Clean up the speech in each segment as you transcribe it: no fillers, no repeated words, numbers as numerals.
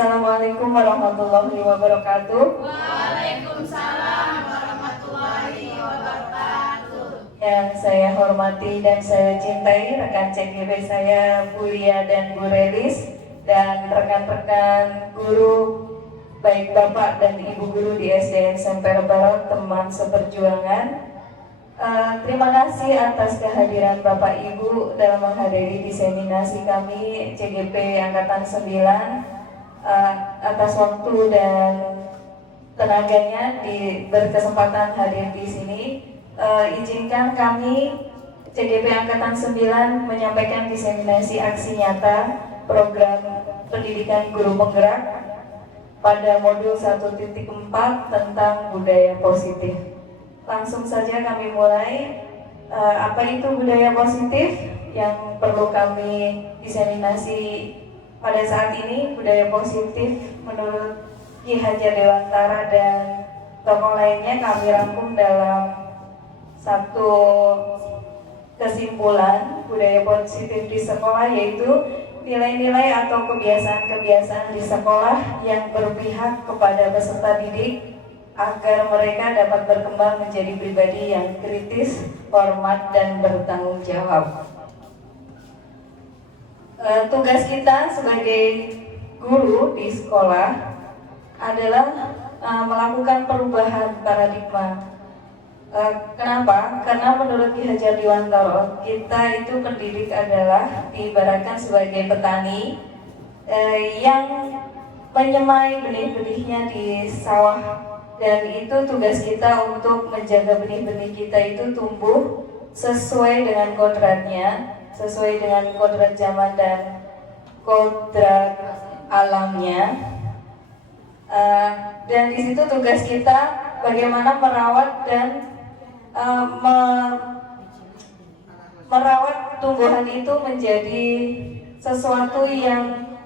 Assalamualaikum warahmatullahi wabarakatuh. Waalaikumsalam warahmatullahi wabarakatuh. Yang saya hormati dan saya cintai rekan CGP saya Bu Lia dan Bu Relis, dan rekan-rekan guru baik Bapak dan Ibu guru di SDN Semper Barat, teman seperjuangan. Terima kasih atas kehadiran Bapak Ibu dalam menghadiri diseminasi kami CGP Angkatan 9, atas waktu dan tenaganya berkesempatan hadir di sini. Izinkan kami CGP Angkatan 9 menyampaikan diseminasi aksi nyata program pendidikan guru penggerak pada modul 1.4 tentang budaya positif. Langsung saja kami mulai. Apa itu budaya positif yang perlu kami diseminasi pada saat ini? Budaya positif menurut Ki Hajar Dewantara dan tokoh lainnya kami rangkum dalam satu kesimpulan. Budaya positif di sekolah yaitu nilai-nilai atau kebiasaan-kebiasaan di sekolah yang berpihak kepada peserta didik agar mereka dapat berkembang menjadi pribadi yang kritis, hormat, dan bertanggung jawab. Tugas kita sebagai guru di sekolah adalah melakukan perubahan paradigma. Kenapa? Karena menurut Ki Hajar Dewantara, kita itu pendidik adalah diibaratkan sebagai petani yang menyemai benih-benihnya di sawah. Dan itu tugas kita untuk menjaga benih-benih kita itu tumbuh sesuai dengan kodratnya, sesuai dengan kodrat zaman dan kodrat alamnya. Dan di situ tugas kita bagaimana merawat dan merawat tumbuhan itu menjadi sesuatu yang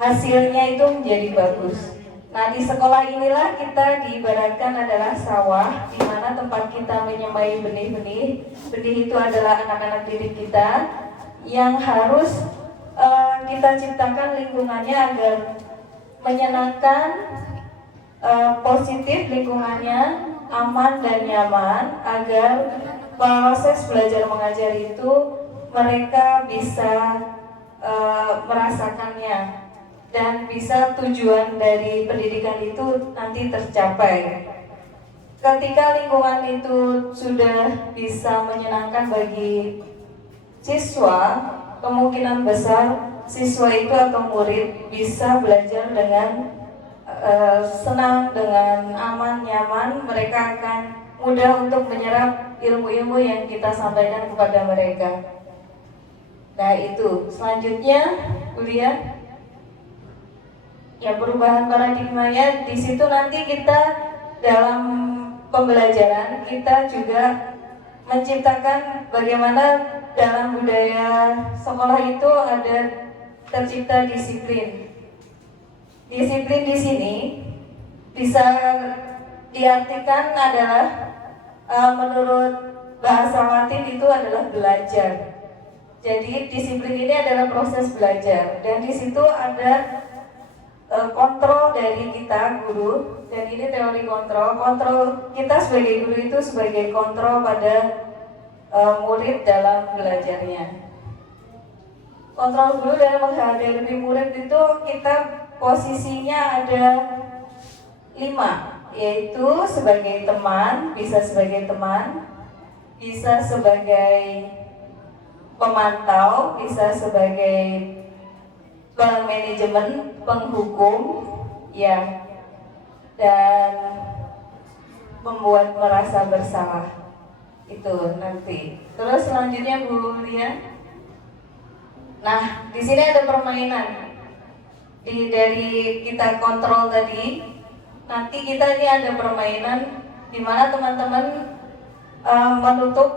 hasilnya itu menjadi bagus. Nah, di sekolah inilah kita diibaratkan adalah sawah, di mana tempat kita menyemai benih-benih. Benih itu adalah anak-anak didik kita yang harus kita ciptakan lingkungannya agar menyenangkan, positif lingkungannya, aman dan nyaman, agar proses belajar mengajar itu mereka bisa merasakannya dan bisa tujuan dari pendidikan itu nanti tercapai. Ketika lingkungan itu sudah bisa menyenangkan bagi siswa, kemungkinan besar siswa itu atau murid bisa belajar dengan senang, dengan aman, nyaman. Mereka akan mudah untuk menyerap ilmu-ilmu yang kita sampaikan kepada mereka. Nah, itu selanjutnya kuliah. Ya, perubahan paradigmanya di situ nanti kita dalam pembelajaran kita juga menciptakan bagaimana dalam budaya sekolah itu ada tercipta disiplin. Disiplin di sini bisa diartikan adalah menurut bahasa Latin itu adalah belajar. Jadi disiplin ini adalah proses belajar dan di situ ada kontrol dari kita guru, dan ini teori kontrol. Kontrol kita sebagai guru itu sebagai kontrol pada murid dalam belajarnya. Kontrol guru dalam menghadapi murid itu kita posisinya ada 5, yaitu sebagai teman, bisa sebagai teman, bisa sebagai pemantau, bisa sebagai manajemen, penghukum, ya, dan membuat merasa bersalah. Itu nanti. Terus selanjutnya Bu Lia. Nah, di sini ada permainan. Dari kita kontrol tadi, nanti kita ini ada permainan di mana teman-teman menutup.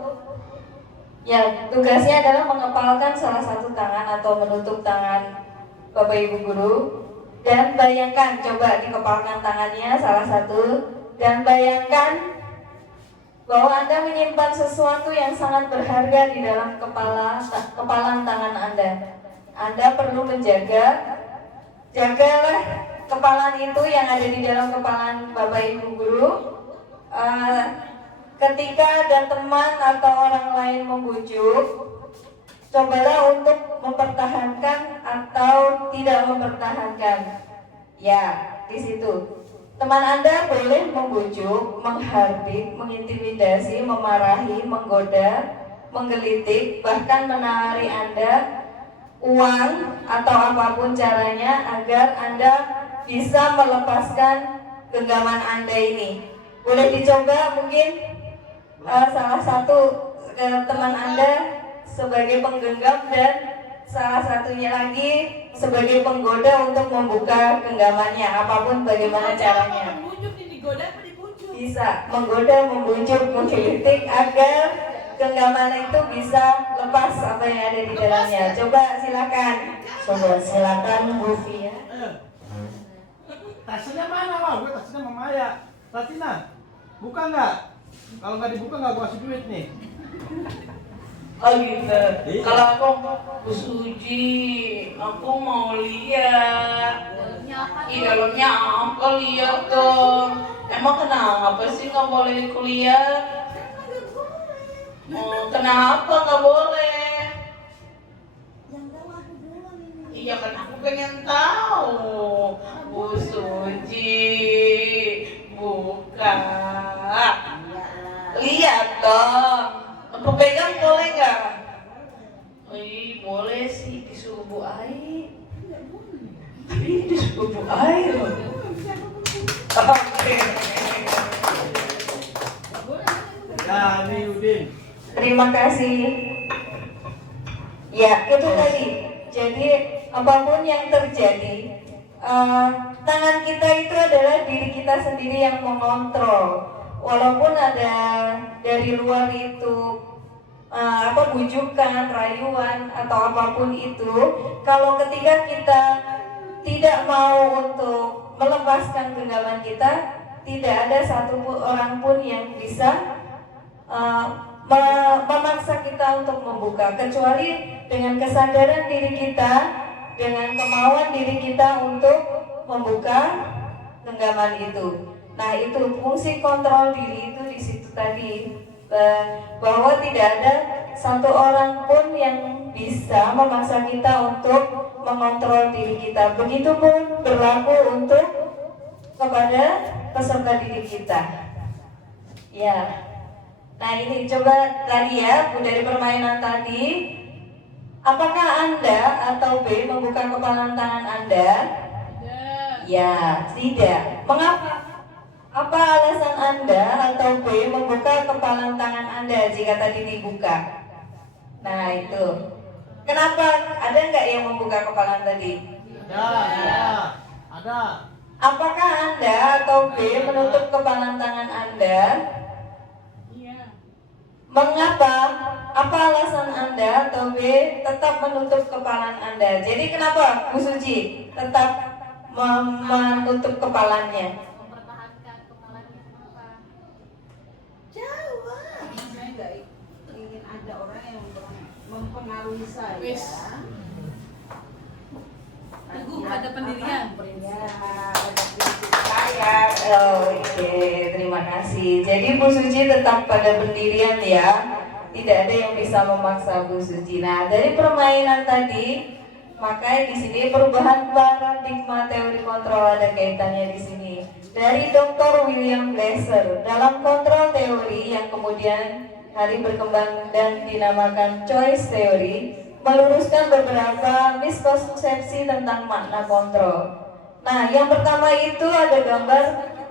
Ya, tugasnya adalah mengepalkan salah satu tangan atau menutup tangan Bapak Ibu guru, dan bayangkan, coba dikepalkan tangannya salah satu, dan bayangkan bahwa Anda menyimpan sesuatu yang sangat berharga di dalam kepalan tangan Anda. Anda perlu menjaga jagalah kepalaan itu yang ada di dalam kepalaan Bapak Ibu Guru. Ketika ada teman atau orang lain membujuk, cobalah untuk mempertahankan atau tidak mempertahankan. Ya, di situ. Teman Anda boleh membujuk, menghardik, mengintimidasi, memarahi, menggoda, menggelitik, bahkan menawari Anda uang atau apapun caranya agar Anda bisa melepaskan genggaman Anda ini. Boleh dicoba mungkin salah satu teman Anda sebagai penggenggam dan salah satunya lagi sebagai penggoda untuk membuka genggamannya, apapun bagaimana caranya. Bisa menggoda, membujuk, menggelitik agar genggaman itu bisa lepas apa yang ada di dalamnya. Coba silakan Bu Fia. Tasnya mana, Wah? Gue tasnya sama Maya. Tasnya buka nggak? Kalau nggak dibuka nggak gue kasih duit nih. Oh gitu. Kalau aku Bu Suji, aku mau lihat. Ih, dalamnya apa, lihat dong. Emang kenapa sih nggak boleh kuliah? Oh, kenapa nggak boleh? Iya kan aku pengen tahu. Bu Suji, buka. Lihat dong. Aku pegang boleh nggak? Ih, boleh sih, disuruh bu air. Tapi disuruh bu air. Oke. Jadi Udin. Terima kasih. Ya, itu tadi. Jadi apapun yang terjadi, tangan kita itu adalah diri kita sendiri yang mengontrol. Walaupun ada dari luar itu bujukan, rayuan atau apapun itu, kalau ketika kita tidak mau untuk melepaskan genggaman kita, tidak ada satu orang pun yang bisa memaksa kita untuk membuka, kecuali dengan kesadaran diri kita, dengan kemauan diri kita untuk membuka genggaman itu. Nah, itu fungsi kontrol diri itu di situ tadi, bahwa tidak ada satu orang pun yang bisa memaksa kita untuk mengontrol diri kita. Begitupun berlaku untuk kepada peserta didik kita. Ya. Nah, ini coba tadi ya, dari permainan tadi, apakah Anda atau B membuka kepalan tangan Anda? Tidak. Ya, tidak. Mengapa? Apa alasan Anda atau B membuka kepalan tangan Anda jika tadi dibuka? Nah, itu. Kenapa? Ada nggak yang membuka kepalan tadi? Ada. Apakah Anda atau B menutup kepalan tangan Anda? Mengapa? Apa alasan Anda atau B tetap menutup kepalan Anda? Jadi kenapa Bu Suci tetap menutup kepalanya? Mempertahankan kepalanya kenapa? Jawab. Saya nggak ingin ada orang yang mempengaruhi saya. Teguh pada pendirian. Oke, terima kasih. Jadi Bu Suci tetap pada pendirian ya. Tidak ada yang bisa memaksa Bu Suci. Nah, dari permainan tadi, maka di sini perubahan paradigma teori kontrol ada kaitannya di sini. Dari Dr. William Glasser dalam kontrol teori yang kemudian hari berkembang dan dinamakan choice theory, meluruskan beberapa miskonsepsi tentang makna kontrol. Nah, yang pertama itu ada gambar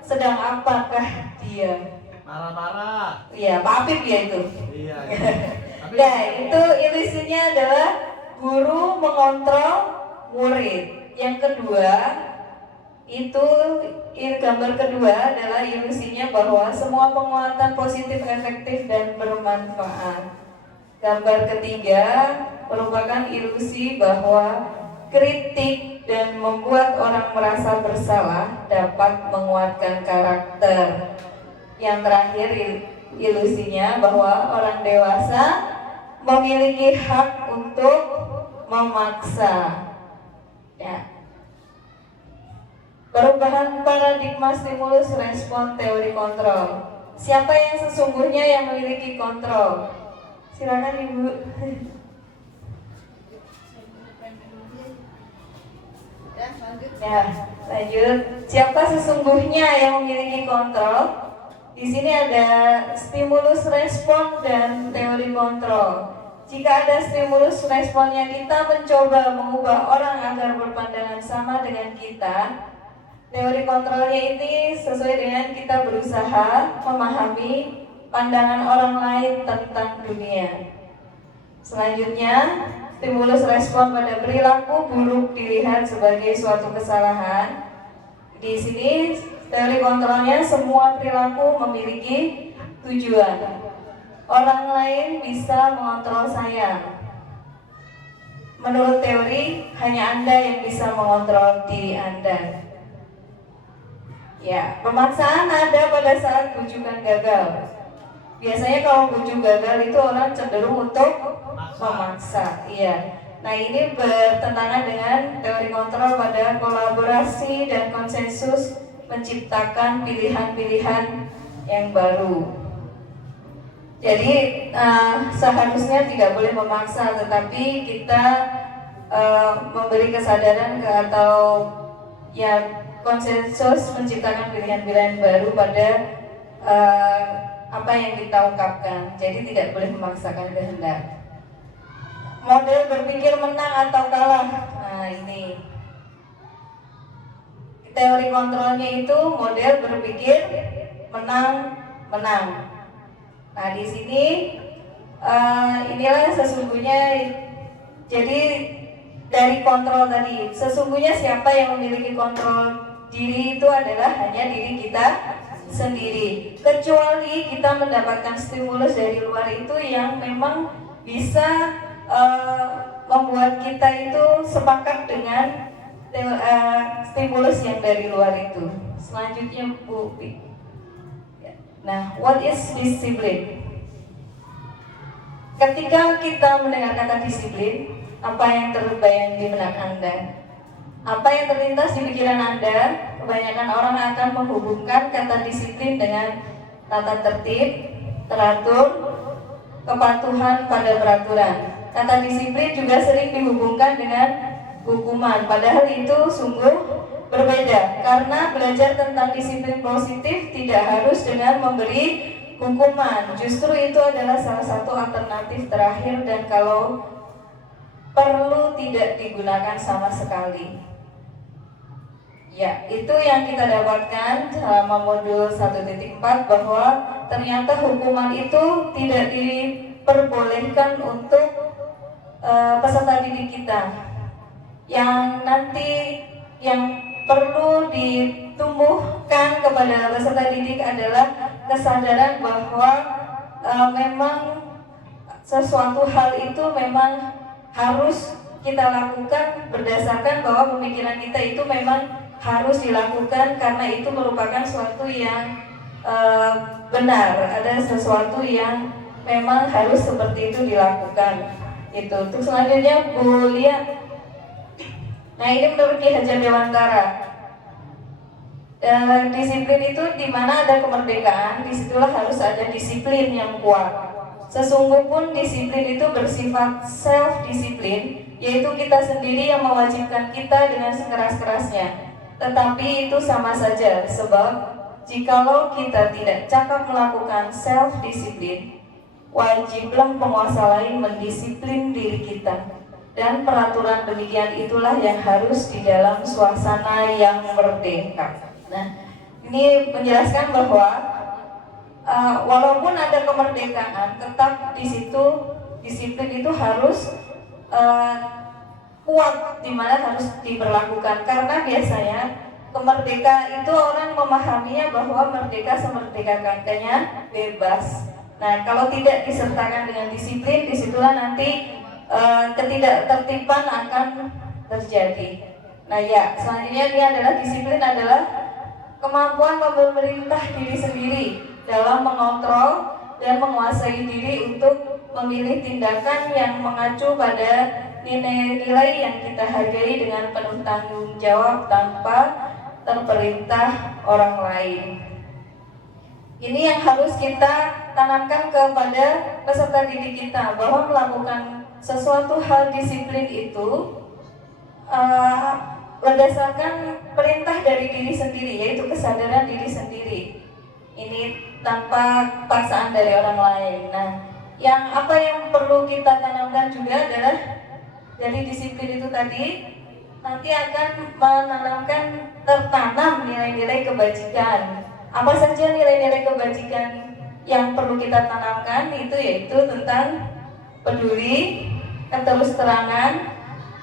sedang apakah dia? Marah-marah. Iya, Pak Apip ya itu. Iya. Nah, itu ilusinya adalah guru mengontrol murid. Yang kedua, itu gambar kedua adalah ilusinya bahwa semua penguatan positif, efektif, dan bermanfaat. Gambar ketiga merupakan ilusi bahwa kritik dan membuat orang merasa bersalah dapat menguatkan karakter. Yang terakhir ilusinya bahwa orang dewasa memiliki hak untuk memaksa. Ya. Perubahan paradigma stimulus respon teori kontrol. Siapa yang sesungguhnya yang memiliki kontrol? Silakan Ibu. Ya, lanjut. Siapa sesungguhnya yang memiliki kontrol? Di sini ada stimulus respon dan teori kontrol. Jika ada stimulus responnya, kita mencoba mengubah orang agar berpandangan sama dengan kita. Teori kontrolnya ini sesuai dengan kita berusaha memahami pandangan orang lain tentang dunia. Selanjutnya, stimulus respon pada perilaku buruk dilihat sebagai suatu kesalahan. Di sini teori kontrolnya semua perilaku memiliki tujuan. Orang lain bisa mengontrol saya. Menurut teori, hanya Anda yang bisa mengontrol diri Anda. Ya, pemaksaan ada pada saat bujukan gagal. Biasanya kalau bujuk gagal itu orang cenderung untuk memaksa. Iya. Nah, ini bertentangan dengan teori kontrol pada kolaborasi dan konsensus menciptakan pilihan-pilihan yang baru. Jadi seharusnya tidak boleh memaksa, tetapi kita memberi kesadaran atau ya konsensus menciptakan pilihan-pilihan baru pada apa yang kita ungkapkan. Jadi tidak boleh memaksakan kehendak. Model berpikir menang atau kalah. Nah, ini teori kontrolnya itu model berpikir menang. Nah, di sini inilah sesungguhnya. Jadi dari kontrol tadi, sesungguhnya siapa yang memiliki kontrol diri itu adalah hanya diri kita sendiri. Kecuali kita mendapatkan stimulus dari luar itu yang memang bisa membuat kita itu sepakat dengan stimulus yang dari luar itu. Selanjutnya Bu. Nah, what is disiplin? Ketika kita mendengar kata disiplin, apa yang terbayang di benak Anda? Apa yang terlintas di pikiran Anda? Kebanyakan orang akan menghubungkan kata disiplin dengan tata tertib, teratur, kepatuhan pada peraturan. Kata disiplin juga sering dihubungkan dengan hukuman, padahal itu sungguh berbeda. Karena belajar tentang disiplin positif tidak harus dengan memberi hukuman. Justru itu adalah salah satu alternatif terakhir dan kalau perlu tidak digunakan sama sekali. Ya, itu yang kita dapatkan selama modul 1.4 bahwa ternyata hukuman itu tidak diperbolehkan untuk peserta didik kita. Yang nanti yang perlu ditumbuhkan kepada peserta didik adalah kesadaran bahwa memang sesuatu hal itu memang harus kita lakukan berdasarkan bahwa pemikiran kita itu memang harus dilakukan karena itu merupakan sesuatu yang benar, ada sesuatu yang memang harus seperti itu dilakukan. Itu. Terus selanjutnya Bu Lia. Nah, ini menurut Ki Hajar Dewantara. Disiplin itu di mana ada kemerdekaan, disitulah harus ada disiplin yang kuat. Sesungguhnya pun disiplin itu bersifat self-disiplin, yaitu kita sendiri yang mewajibkan kita dengan sekeras-kerasnya. Tetapi itu sama saja, sebab jikalau kita tidak cakap melakukan self-disiplin, wajiblah penguasa lain mendisiplin diri kita. Dan peraturan demikian itulah yang harus di dalam suasana yang merdeka. Nah, ini menjelaskan bahwa walaupun ada kemerdekaan, tetap di situ disiplin itu harus kuat, di mana harus diberlakukan. Karena biasanya kemerdekaan itu orang memahaminya bahwa merdeka semerdeka-merdekanya bebas. Nah, kalau tidak disertakan dengan disiplin, disitulah nanti ketidaktertiban akan terjadi. Nah ya, selanjutnya ini adalah disiplin adalah kemampuan memerintah diri sendiri dalam mengontrol dan menguasai diri untuk memilih tindakan yang mengacu pada nilai-nilai yang kita hargai dengan penuh tanggung jawab tanpa terperintah orang lain. Ini yang harus kita tanamkan kepada peserta didik kita, bahwa melakukan sesuatu hal disiplin itu berdasarkan perintah dari diri sendiri, yaitu kesadaran diri sendiri. Ini tanpa paksaan dari orang lain. Nah, apa yang perlu kita tanamkan juga adalah dari disiplin itu tadi nanti akan menanamkan, tertanam nilai-nilai kebajikan. Apa saja nilai-nilai kebajikan yang perlu kita tanamkan itu, yaitu tentang peduli, keterus-terangan,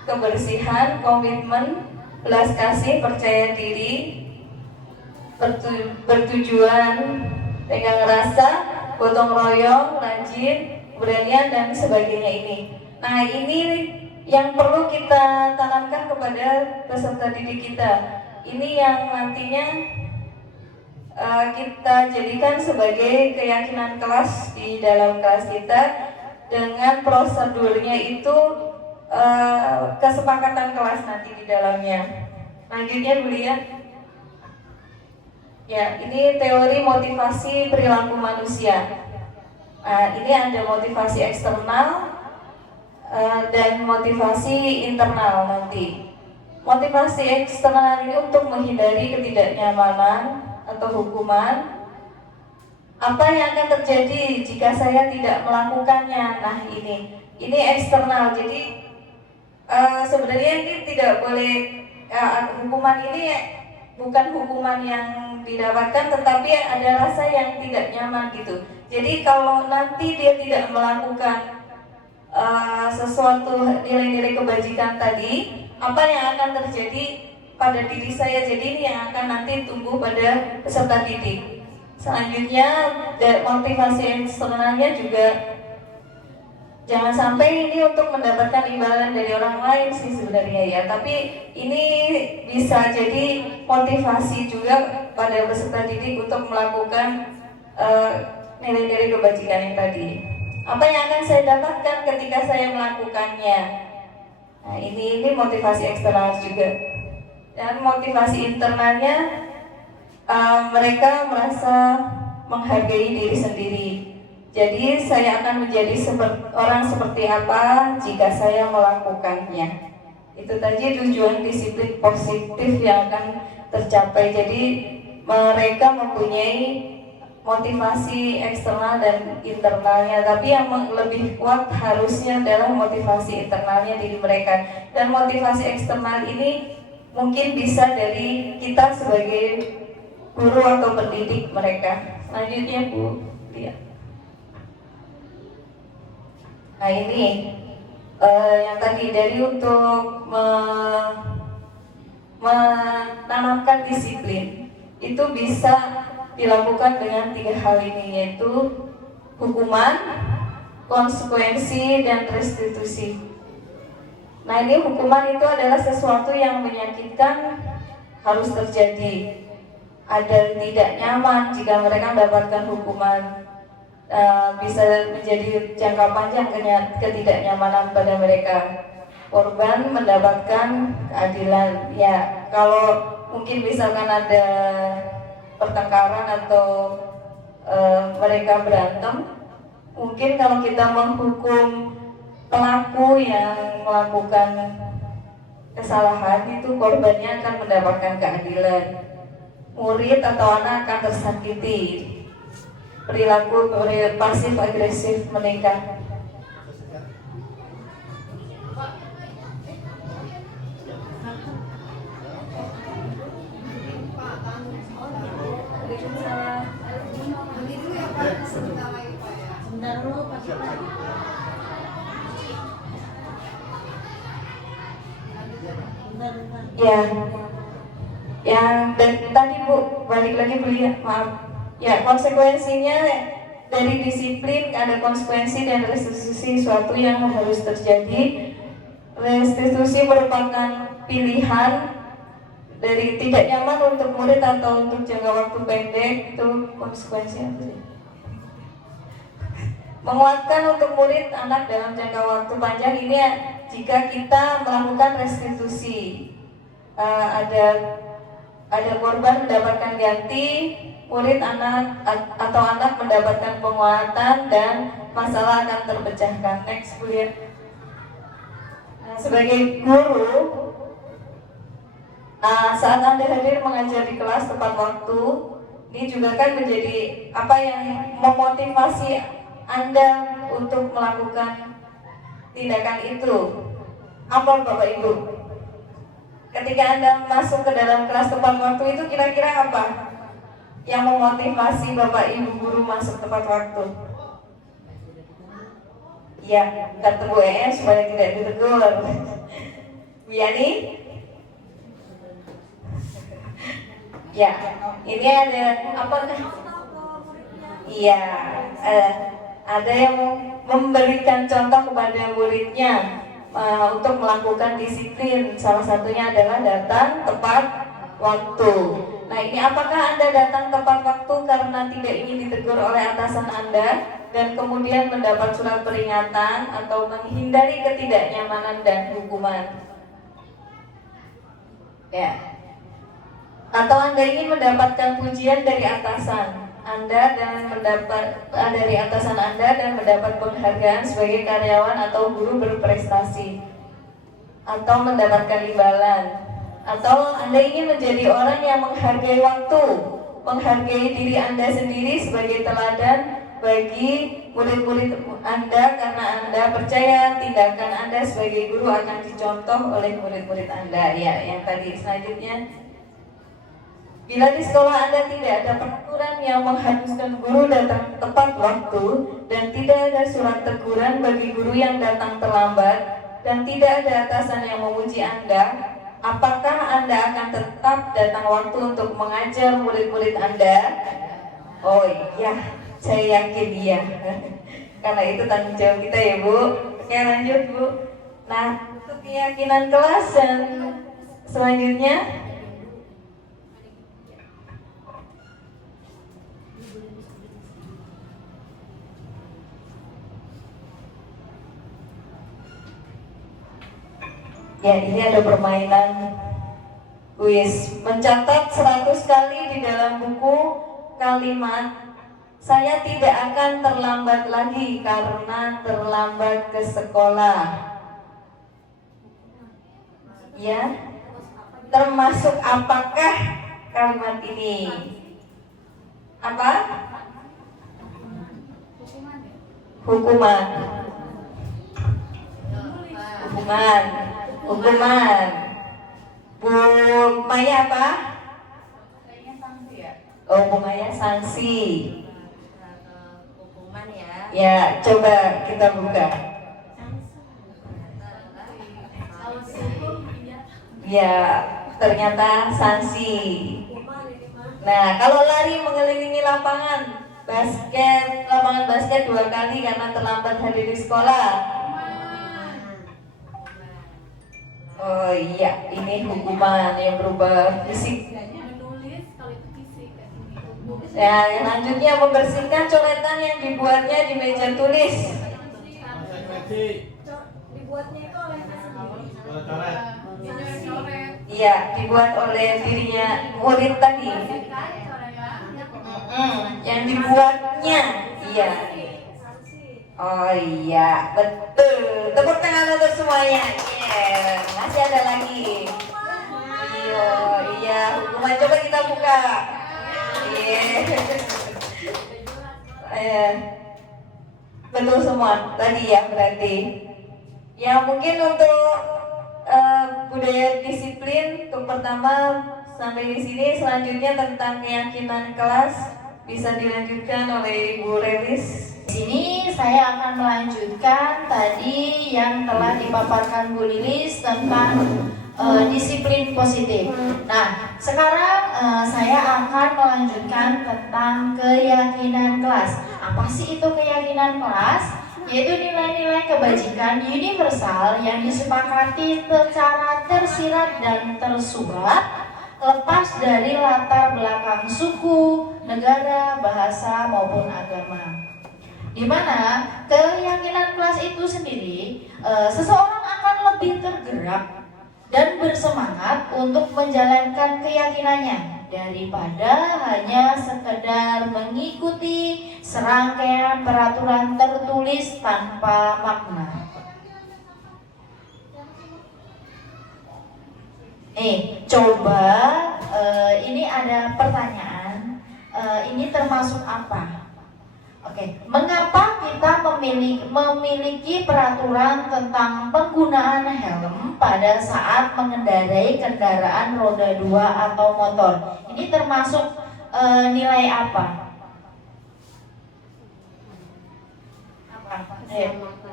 kebersihan, komitmen, belas kasih, percaya diri, bertujuan, tenggang rasa, gotong royong, rajin, keberanian, dan sebagainya ini. Nah, ini yang perlu kita tanamkan kepada peserta didik kita. Ini yang nantinya kita jadikan sebagai keyakinan kelas di dalam kelas kita, dengan prosedurnya itu kesepakatan kelas nanti di dalamnya. Lanjutnya dulu ya. Ya, ini teori motivasi perilaku manusia. Ini ada motivasi eksternal dan motivasi internal nanti. Motivasi eksternal ini untuk menghindari ketidaknyamanan atau hukuman. Apa yang akan terjadi jika saya tidak melakukannya? Nah, ini eksternal. Jadi sebenarnya ini tidak boleh, hukuman ini bukan hukuman yang didapatkan, tetapi ada rasa yang tidak nyaman gitu. Jadi kalau nanti dia tidak melakukan sesuatu nilai-nilai kebajikan tadi, apa yang akan terjadi pada diri saya? Jadi ini yang akan nanti tumbuh pada peserta didik. Selanjutnya, motivasi eksternalnya juga jangan sampai ini untuk mendapatkan imbalan dari orang lain sih sebenarnya ya, tapi ini bisa jadi motivasi juga pada peserta didik untuk melakukan nilai-nilai kebajikan yang tadi. Apa yang akan saya dapatkan ketika saya melakukannya? Nah, ini motivasi eksternal juga. Dan motivasi internalnya, mereka merasa menghargai diri sendiri. Jadi saya akan menjadi orang seperti apa jika saya melakukannya. Itu tadi tujuan disiplin positif yang akan tercapai. Jadi mereka mempunyai motivasi eksternal dan internalnya, tapi yang lebih kuat harusnya adalah motivasi internalnya diri mereka. Dan motivasi eksternal ini mungkin bisa dari kita sebagai guru atau pendidik mereka. Selanjutnya Bu Lia. Nah, ini yang tadi dari untuk menanamkan disiplin itu bisa dilakukan dengan 3 hal ini, yaitu hukuman, konsekuensi, dan restitusi. Nah, ini hukuman itu adalah sesuatu yang menyakitkan harus terjadi. Ada tidak nyaman jika mereka mendapatkan hukuman, bisa menjadi jangka panjang ketidaknyamanan pada mereka. Korban mendapatkan keadilan. Ya, kalau mungkin misalkan ada pertengkaran atau mereka berantem, mungkin kalau kita menghukum pelaku yang melakukan kesalahan, itu korbannya akan mendapatkan keadilan. Murid atau anak akan tersakiti. Perilaku pasif agresif meningkat. Ya, yang tadi Bu, balik lagi Bu Lia, maaf. Ya, konsekuensinya dari disiplin ada konsekuensi dan restitusi, suatu yang harus terjadi. Restitusi merupakan pilihan dari tidak nyaman untuk murid atau untuk jangka waktu pendek. Itu konsekuensinya apa sih? Menguatkan untuk murid anak dalam jangka waktu panjang ini jika kita melakukan restitusi. Ada ada korban mendapatkan ganti, murid atau anak mendapatkan penguatan, dan masalah akan terpecahkan. Next, Bu ya. Nah, sebagai guru, saat Anda hadir mengajar di kelas tepat waktu, ini juga kan menjadi apa yang memotivasi Anda untuk melakukan tindakan itu. Apa Bapak Ibu? Ketika Anda masuk ke dalam kelas tepat waktu itu, kira-kira apa yang memotivasi Bapak Ibu guru masuk tepat waktu? Ya, kata Bu supaya tidak ditegur. Bu Yani? Ya, ini ada apa? Iya, ada yang memberikan contoh kepada muridnya untuk melakukan disiplin. Salah satunya adalah datang tepat waktu. Nah, ini apakah Anda datang tepat waktu karena tidak ingin ditegur oleh atasan Anda dan kemudian mendapat surat peringatan, atau menghindari ketidaknyamanan dan hukuman? Ya. Atau Anda ingin mendapatkan pujian dari atasan Anda dan dari atasan Anda dan mendapat penghargaan sebagai karyawan atau guru berprestasi, atau mendapatkan imbalan, atau Anda ingin menjadi orang yang menghargai waktu, menghargai diri Anda sendiri sebagai teladan bagi murid-murid Anda karena Anda percaya tindakan Anda sebagai guru akan dicontoh oleh murid-murid Anda. Ya, yang tadi selanjutnya. Bila di sekolah Anda tidak ada peraturan yang mengharuskan guru datang tepat waktu, dan tidak ada surat teguran bagi guru yang datang terlambat, dan tidak ada atasan yang memuji Anda, apakah Anda akan tetap datang waktu untuk mengajar murid-murid Anda? Oh iya, saya yakin iya. Karena itu tanggung jawab kita ya Bu. Oke, lanjut Bu. Nah, untuk keyakinan kelas dan selanjutnya, ya, ini ada permainan kuis. Mencatat 100 kali di dalam buku kalimat "Saya tidak akan terlambat lagi karena terlambat ke sekolah." Ya, termasuk apakah kalimat ini? Apa? Hukuman. Hukuman. Bu Maya apa? Oh, Bu Maya sanksi. Hukuman ya. Ya, coba kita buka. Ya, ternyata sanksi. Nah, kalau lari mengelilingi lapangan basket 2 kali karena terlambat hadir di sekolah. Oh iya, ini hukuman yang berubah fisik. Ya, yang selanjutnya membersihkan coretan yang dibuatnya di meja tulis. Dibuatnya itu oleh Coret. Iya, dibuat oleh dirinya murid tadi. Yang dibuatnya, iya. Oh iya, betul. Tepuk tangan untuk semuanya. Yeah. Masih ada lagi. Iya, hukuman coba kita buka. Iya. Betul semua tadi ya berarti. Ya mungkin untuk budaya disiplin untuk pertama sampai di sini. Selanjutnya tentang keyakinan kelas bisa dilanjutkan oleh Ibu Relis. Di sini saya akan melanjutkan tadi yang telah dipaparkan Bu Lilis tentang disiplin positif. Nah, sekarang saya akan melanjutkan tentang keyakinan kelas. Apa sih itu keyakinan kelas? Yaitu nilai-nilai kebajikan universal yang disepakati secara tersirat dan tersurat, lepas dari latar belakang suku, negara, bahasa, maupun agama. Di mana keyakinan kelas itu sendiri, seseorang akan lebih tergerak dan bersemangat untuk menjalankan keyakinannya daripada hanya sekedar mengikuti serangkaian peraturan tertulis tanpa makna. Coba ini ada pertanyaan, ini termasuk apa? Oke, mengapa kita memiliki peraturan tentang penggunaan helm pada saat mengendarai kendaraan roda 2 atau motor? Ini termasuk nilai apa?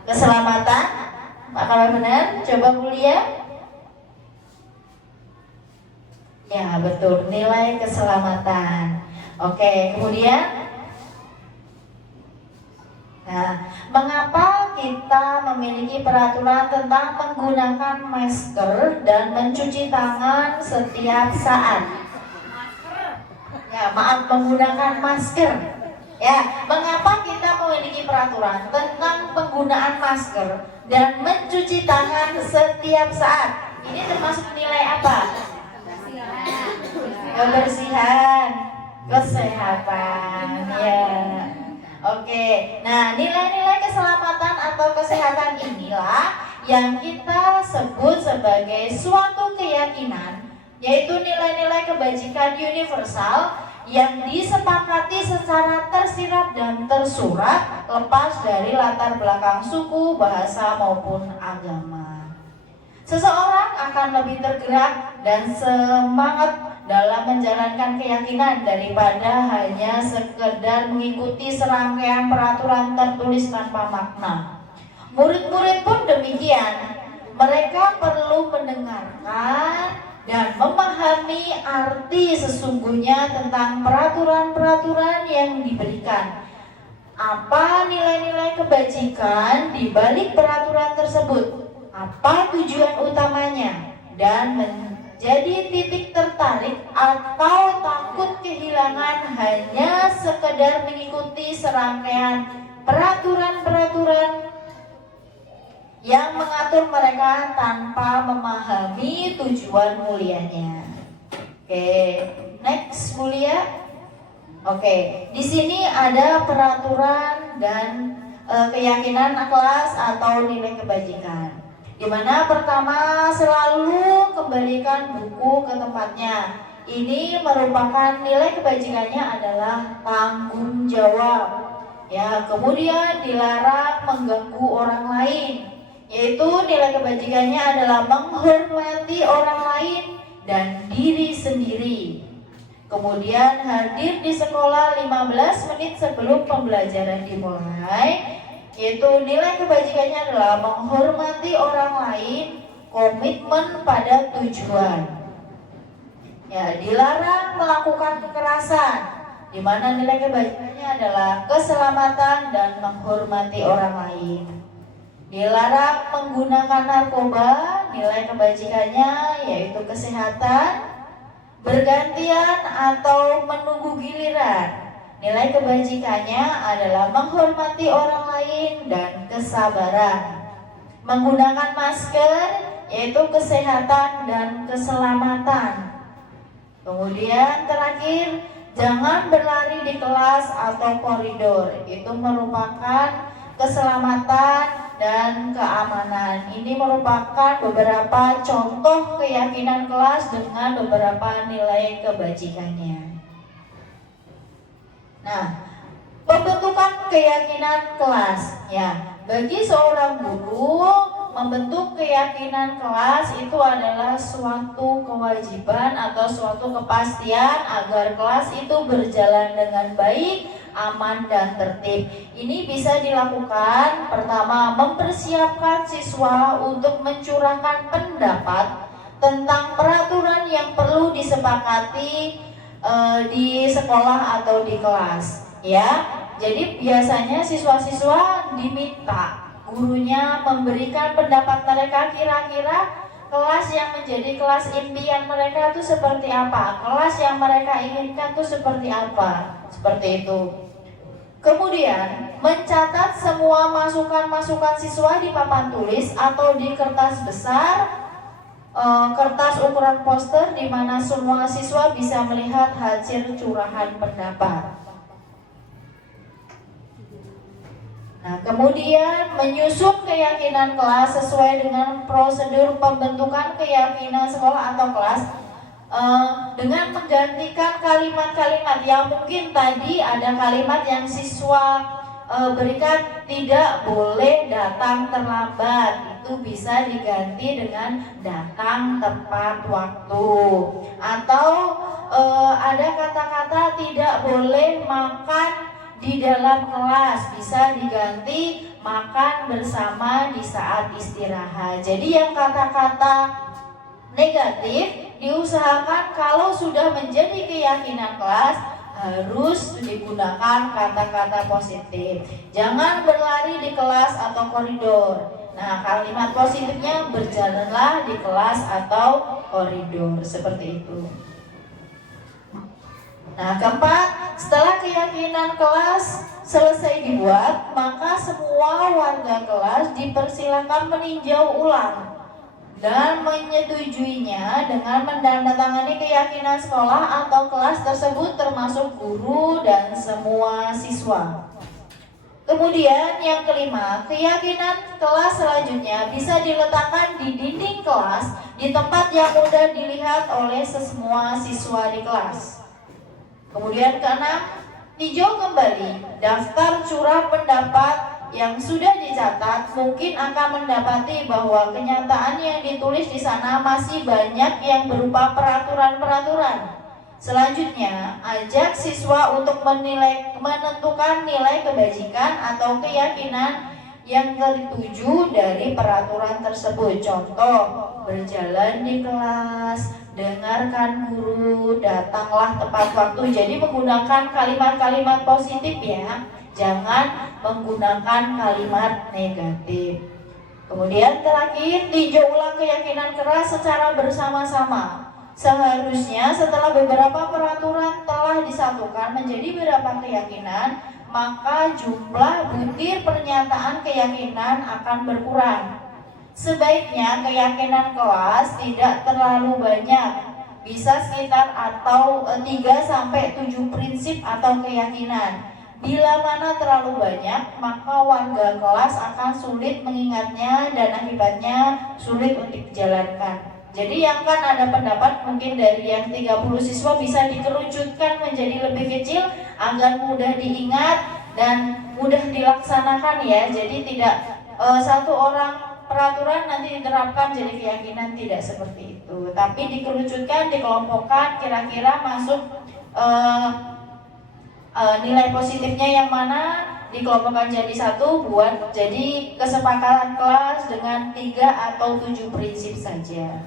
Keselamatan. Kalau benar, coba Mulia. Ya, betul, nilai keselamatan. Oke, kemudian mengapa kita memiliki peraturan tentang menggunakan masker dan mencuci tangan setiap saat? Menggunakan masker. Ya, mengapa kita memiliki peraturan tentang penggunaan masker dan mencuci tangan setiap saat? Ini termasuk nilai apa? Kebersihan, kesehatan, ya. Oke, nah nilai-nilai keselamatan atau kesehatan inilah yang kita sebut sebagai suatu keyakinan, yaitu nilai-nilai kebajikan universal yang disepakati secara tersirat dan tersurat lepas dari latar belakang suku, bahasa maupun agama. Seseorang akan lebih tergerak dan semangat dalam menjalankan keyakinan daripada hanya sekedar mengikuti serangkaian peraturan tertulis tanpa makna. Murid-murid pun demikian. Mereka perlu mendengarkan dan memahami arti sesungguhnya tentang peraturan-peraturan yang diberikan. Apa nilai-nilai kebajikan di balik peraturan tersebut? Apa tujuan utamanya? Dan jadi titik tertarik atau takut kehilangan hanya sekedar mengikuti serangkaian peraturan-peraturan yang mengatur mereka tanpa memahami tujuan mulianya. Oke, next mulia. Oke, di sini ada peraturan dan keyakinan kelas atau nilai kebajikan. Di mana pertama selalu kembalikan buku ke tempatnya. Ini merupakan nilai kebajikannya adalah tanggung jawab. Ya, kemudian dilarang mengganggu orang lain, yaitu nilai kebajikannya adalah menghormati orang lain dan diri sendiri. Kemudian hadir di sekolah 15 menit sebelum pembelajaran dimulai, yaitu nilai kebajikannya adalah menghormati orang lain, komitmen pada tujuan. Ya, dilarang melakukan kekerasan, di mana nilai kebajikannya adalah keselamatan dan menghormati orang lain. Dilarang menggunakan narkoba, nilai kebajikannya yaitu kesehatan, bergantian atau menunggu giliran. Nilai kebajikannya adalah menghormati orang lain dan kesabaran. Menggunakan masker yaitu kesehatan dan keselamatan. Kemudian terakhir, jangan berlari di kelas atau koridor. Itu merupakan keselamatan dan keamanan. Ini merupakan beberapa contoh keyakinan kelas dengan beberapa nilai kebajikannya. Nah, pembentukan keyakinan kelas, ya, bagi seorang guru membentuk keyakinan kelas itu adalah suatu kewajiban atau suatu kepastian agar kelas itu berjalan dengan baik, aman dan tertib. Ini bisa dilakukan pertama mempersiapkan siswa untuk mencurahkan pendapat tentang peraturan yang perlu disepakati di sekolah atau di kelas, ya. Jadi biasanya siswa-siswa diminta gurunya memberikan pendapat mereka, kira-kira kelas yang menjadi kelas impian mereka itu seperti apa, kelas yang mereka inginkan itu seperti apa, seperti itu. Kemudian mencatat semua masukan-masukan siswa di papan tulis atau di kertas besar kertas ukuran poster di mana semua siswa bisa melihat hasil curahan pendapat. Nah, kemudian menyusun keyakinan kelas sesuai dengan prosedur pembentukan keyakinan sekolah atau kelas dengan menggantikan kalimat-kalimat yang mungkin tadi ada kalimat yang siswa berikan tidak boleh datang terlambat, itu bisa diganti dengan datang tepat waktu, atau ada kata-kata tidak boleh makan di dalam kelas, bisa diganti makan bersama di saat istirahat. Jadi yang kata-kata negatif diusahakan kalau sudah menjadi keyakinan kelas harus digunakan kata-kata positif. Jangan berlari di kelas atau koridor. Nah, kalimat positifnya berjalanlah di kelas atau koridor, seperti itu. Nah, keempat, setelah keyakinan kelas selesai dibuat, maka semua warga kelas dipersilakan meninjau ulang dan menyetujuinya dengan menandatangani keyakinan sekolah atau kelas tersebut termasuk guru dan semua siswa. Kemudian yang kelima, keyakinan kelas selanjutnya bisa diletakkan di dinding kelas di tempat yang mudah dilihat oleh semua siswa di kelas. Kemudian keenam, tinjau kembali daftar curah pendapat yang sudah dicatat. Mungkin akan mendapati bahwa kenyataan yang ditulis di sana masih banyak yang berupa peraturan-peraturan. Selanjutnya, ajak siswa untuk menentukan nilai kebajikan atau keyakinan yang tertuju dari peraturan tersebut. Contoh, berjalan di kelas, dengarkan guru, datanglah tepat waktu. Jadi menggunakan kalimat-kalimat positif ya, jangan menggunakan kalimat negatif. Kemudian terakhir, tinjau ulang keyakinan kelas secara bersama-sama. Seharusnya setelah beberapa peraturan telah disatukan menjadi beberapa keyakinan, maka jumlah butir pernyataan keyakinan akan berkurang. Sebaiknya keyakinan kelas tidak terlalu banyak, bisa sekitar atau 3-7 prinsip atau keyakinan. Bila mana terlalu banyak, maka warga kelas akan sulit mengingatnya dan akibatnya sulit untuk dijalankan. Jadi yang kan ada pendapat mungkin dari yang 30 siswa bisa dikerucutkan menjadi lebih kecil agar mudah diingat dan mudah dilaksanakan ya. Jadi tidak satu orang peraturan nanti diterapkan jadi keyakinan, tidak seperti itu. Tapi dikerucutkan, dikelompokkan, kira-kira masuk nilai positifnya yang mana, dikelompokkan jadi satu, buat jadi kesepakatan kelas dengan 3 atau 7 prinsip saja.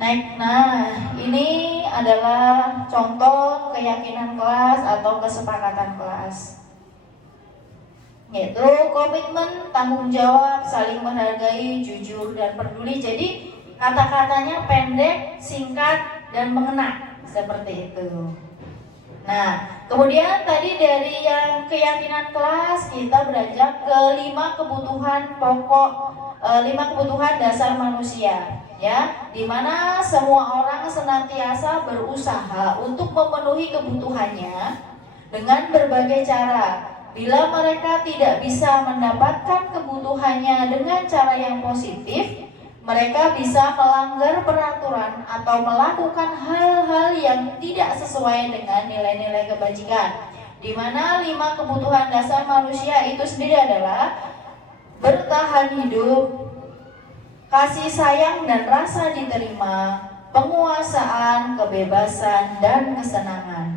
Nah, ini adalah contoh keyakinan kelas atau kesepakatan kelas, yaitu komitmen, tanggung jawab, saling menghargai, jujur, dan peduli. Jadi kata-katanya pendek, singkat, dan mengena, seperti itu. Nah, kemudian tadi dari yang keyakinan kelas kita beranjak ke 5 kebutuhan pokok, 5 kebutuhan dasar manusia, ya, dimana semua orang senantiasa berusaha untuk memenuhi kebutuhannya dengan berbagai cara. Bila mereka tidak bisa mendapatkan kebutuhannya dengan cara yang positif, mereka bisa melanggar peraturan atau melakukan hal-hal yang tidak sesuai dengan nilai-nilai kebajikan. Di mana 5 kebutuhan dasar manusia itu sendiri adalah bertahan hidup, kasih sayang dan rasa diterima, penguasaan, kebebasan, dan kesenangan.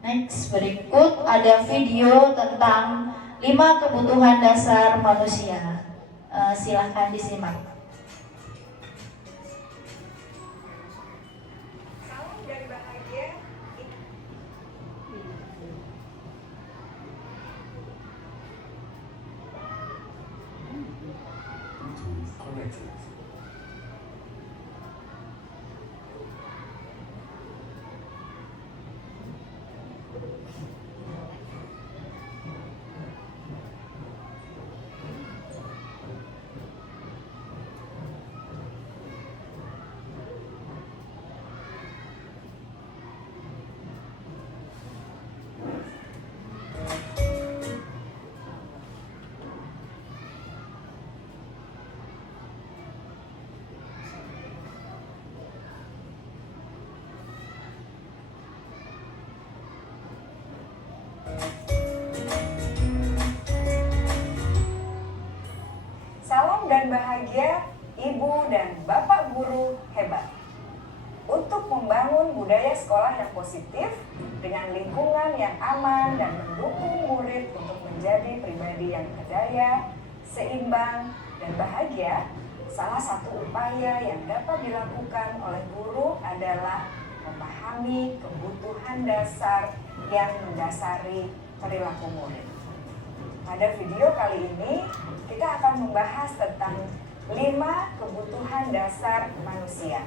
Next, berikut ada video tentang 5 kebutuhan dasar manusia. Silahkan disimak. dan bahagia, ibu dan bapak guru hebat. Untuk membangun budaya sekolah yang positif dengan lingkungan yang aman dan mendukung murid untuk menjadi pribadi yang berdaya, seimbang, dan bahagia, salah satu upaya yang dapat dilakukan oleh guru adalah memahami kebutuhan dasar yang mendasari perilaku murid. Pada video kali ini, kita akan membahas tentang 5 kebutuhan dasar manusia.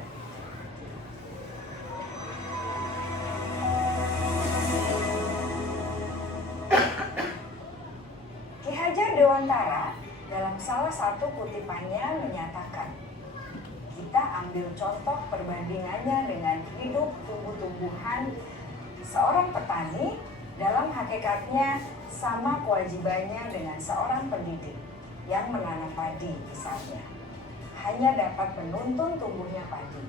Ki Hajar Dewantara dalam salah satu kutipannya menyatakan, kita ambil contoh perbandingannya dengan hidup tumbuh-tumbuhan. Seorang petani dalam hakikatnya sama kewajibannya dengan seorang pendidik yang menanam padi misalnya. Hanya dapat menuntun tumbuhnya padi.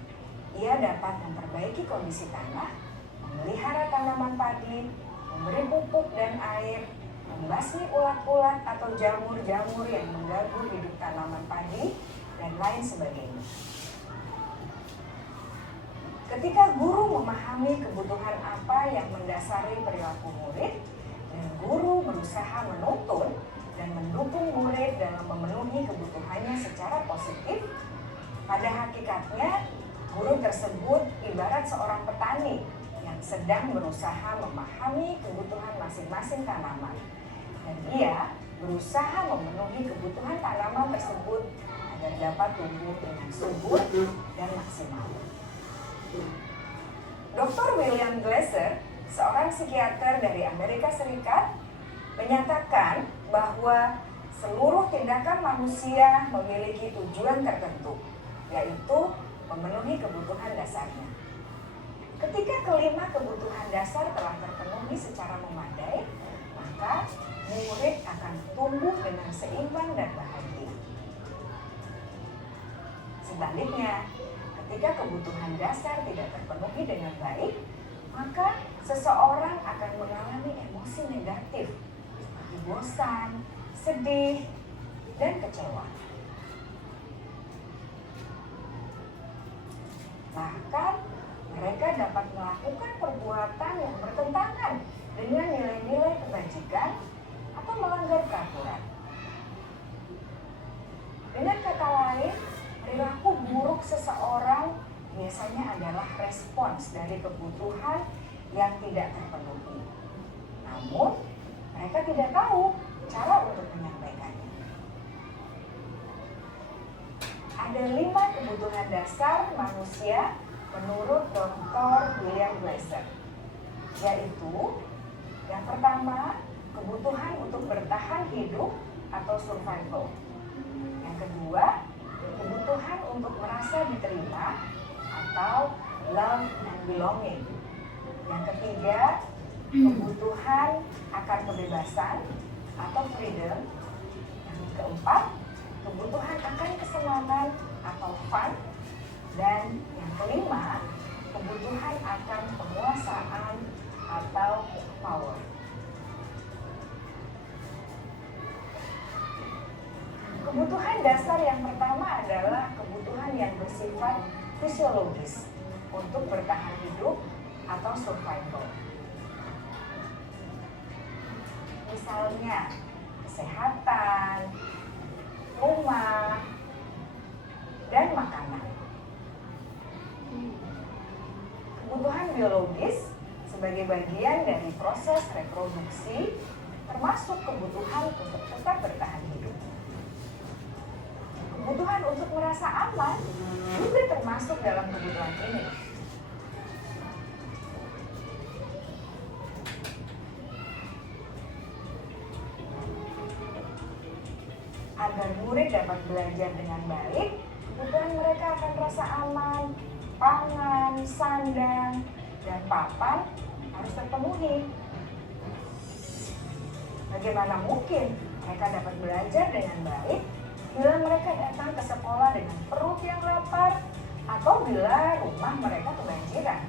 Ia dapat memperbaiki kondisi tanah, memelihara tanaman padi, memberi pupuk dan air, membasmi ulat-ulat atau jamur-jamur yang mengganggu hidup tanaman padi, dan lain sebagainya. Ketika guru memahami kebutuhan apa yang mendasari perilaku murid, dan guru berusaha menuntun dan mendukung murid dalam memenuhi kebutuhannya secara positif, pada hakikatnya guru tersebut ibarat seorang petani yang sedang berusaha memahami kebutuhan masing-masing tanaman, dan ia berusaha memenuhi kebutuhan tanaman tersebut agar dapat tumbuh dengan subur dan maksimal. Dr. William Glasser, seorang psikiater dari Amerika Serikat, menyatakan bahwa seluruh tindakan manusia memiliki tujuan tertentu, yaitu memenuhi kebutuhan dasarnya. Ketika kelima kebutuhan dasar telah terpenuhi secara memadai, maka murid akan tumbuh dengan seimbang dan bahagia. Sebaliknya, ketika kebutuhan dasar tidak terpenuhi dengan baik, maka seseorang akan mengalami emosi negatif, seperti bosan, sedih, dan kecewa. Bahkan, mereka dapat melakukan perbuatan yang bertentangan dengan nilai-nilai kebajikan atau melanggar peraturan. Dengan kata lain, perilaku buruk seseorang biasanya adalah respons dari kebutuhan yang tidak terpenuhi. Namun, mereka tidak tahu cara untuk menyampaikannya. Ada 5 kebutuhan dasar manusia menurut Dr. William Glasser, yaitu yang pertama, kebutuhan untuk bertahan hidup atau survival. Yang kedua, kebutuhan untuk merasa diterima atau love and belonging. Yang ketiga, kebutuhan akan kebebasan atau freedom. Yang keempat, kebutuhan akan kesenangan atau fun. Dan yang kelima, kebutuhan akan penguasaan atau power. Kebutuhan dasar yang pertama adalah kebutuhan yang bersifat fisiologis untuk bertahan hidup atau survival. Misalnya, kesehatan, rumah, dan makanan. Kebutuhan biologis sebagai bagian dari proses reproduksi, termasuk kebutuhan untuk tetap bertahan hidup. Kebutuhan untuk merasa aman juga termasuk dalam kebutuhan ini. Agar murid dapat belajar dengan baik, kebutuhan mereka akan rasa aman, pangan, sandang, dan papan harus terpenuhi. Bagaimana mungkin mereka dapat belajar dengan baik bila mereka datang ke sekolah dengan perut yang lapar atau bila rumah mereka kebanjiran?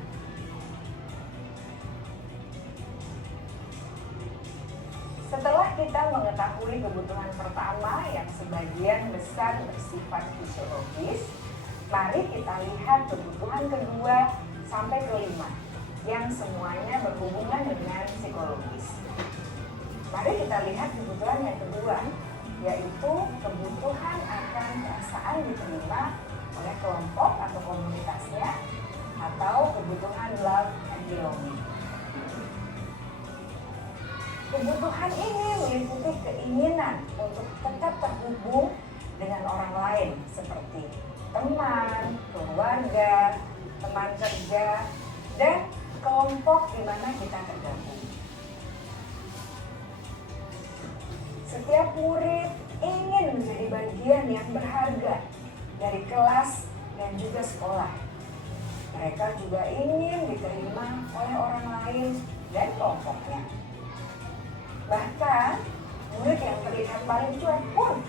Setelah kita mengetahui kebutuhan pertama yang sebagian besar bersifat fisiologis, mari kita lihat kebutuhan kedua sampai kelima yang semuanya berhubungan dengan psikologis. Mari kita lihat kebutuhan yang kedua, yaitu kebutuhan akan perasaan diterima oleh kelompok atau komunitasnya, atau kebutuhan love and belonging. Kebutuhan ini meliputi keinginan untuk tetap terhubung dengan orang lain seperti teman, keluarga, teman kerja, dan kelompok di mana kita tergabung. Setiap murid ingin menjadi bagian yang berharga dari kelas dan juga sekolah. Mereka juga ingin diterima oleh orang lain dan kelompoknya. Bahkan, murid yang terlihat paling cuek pun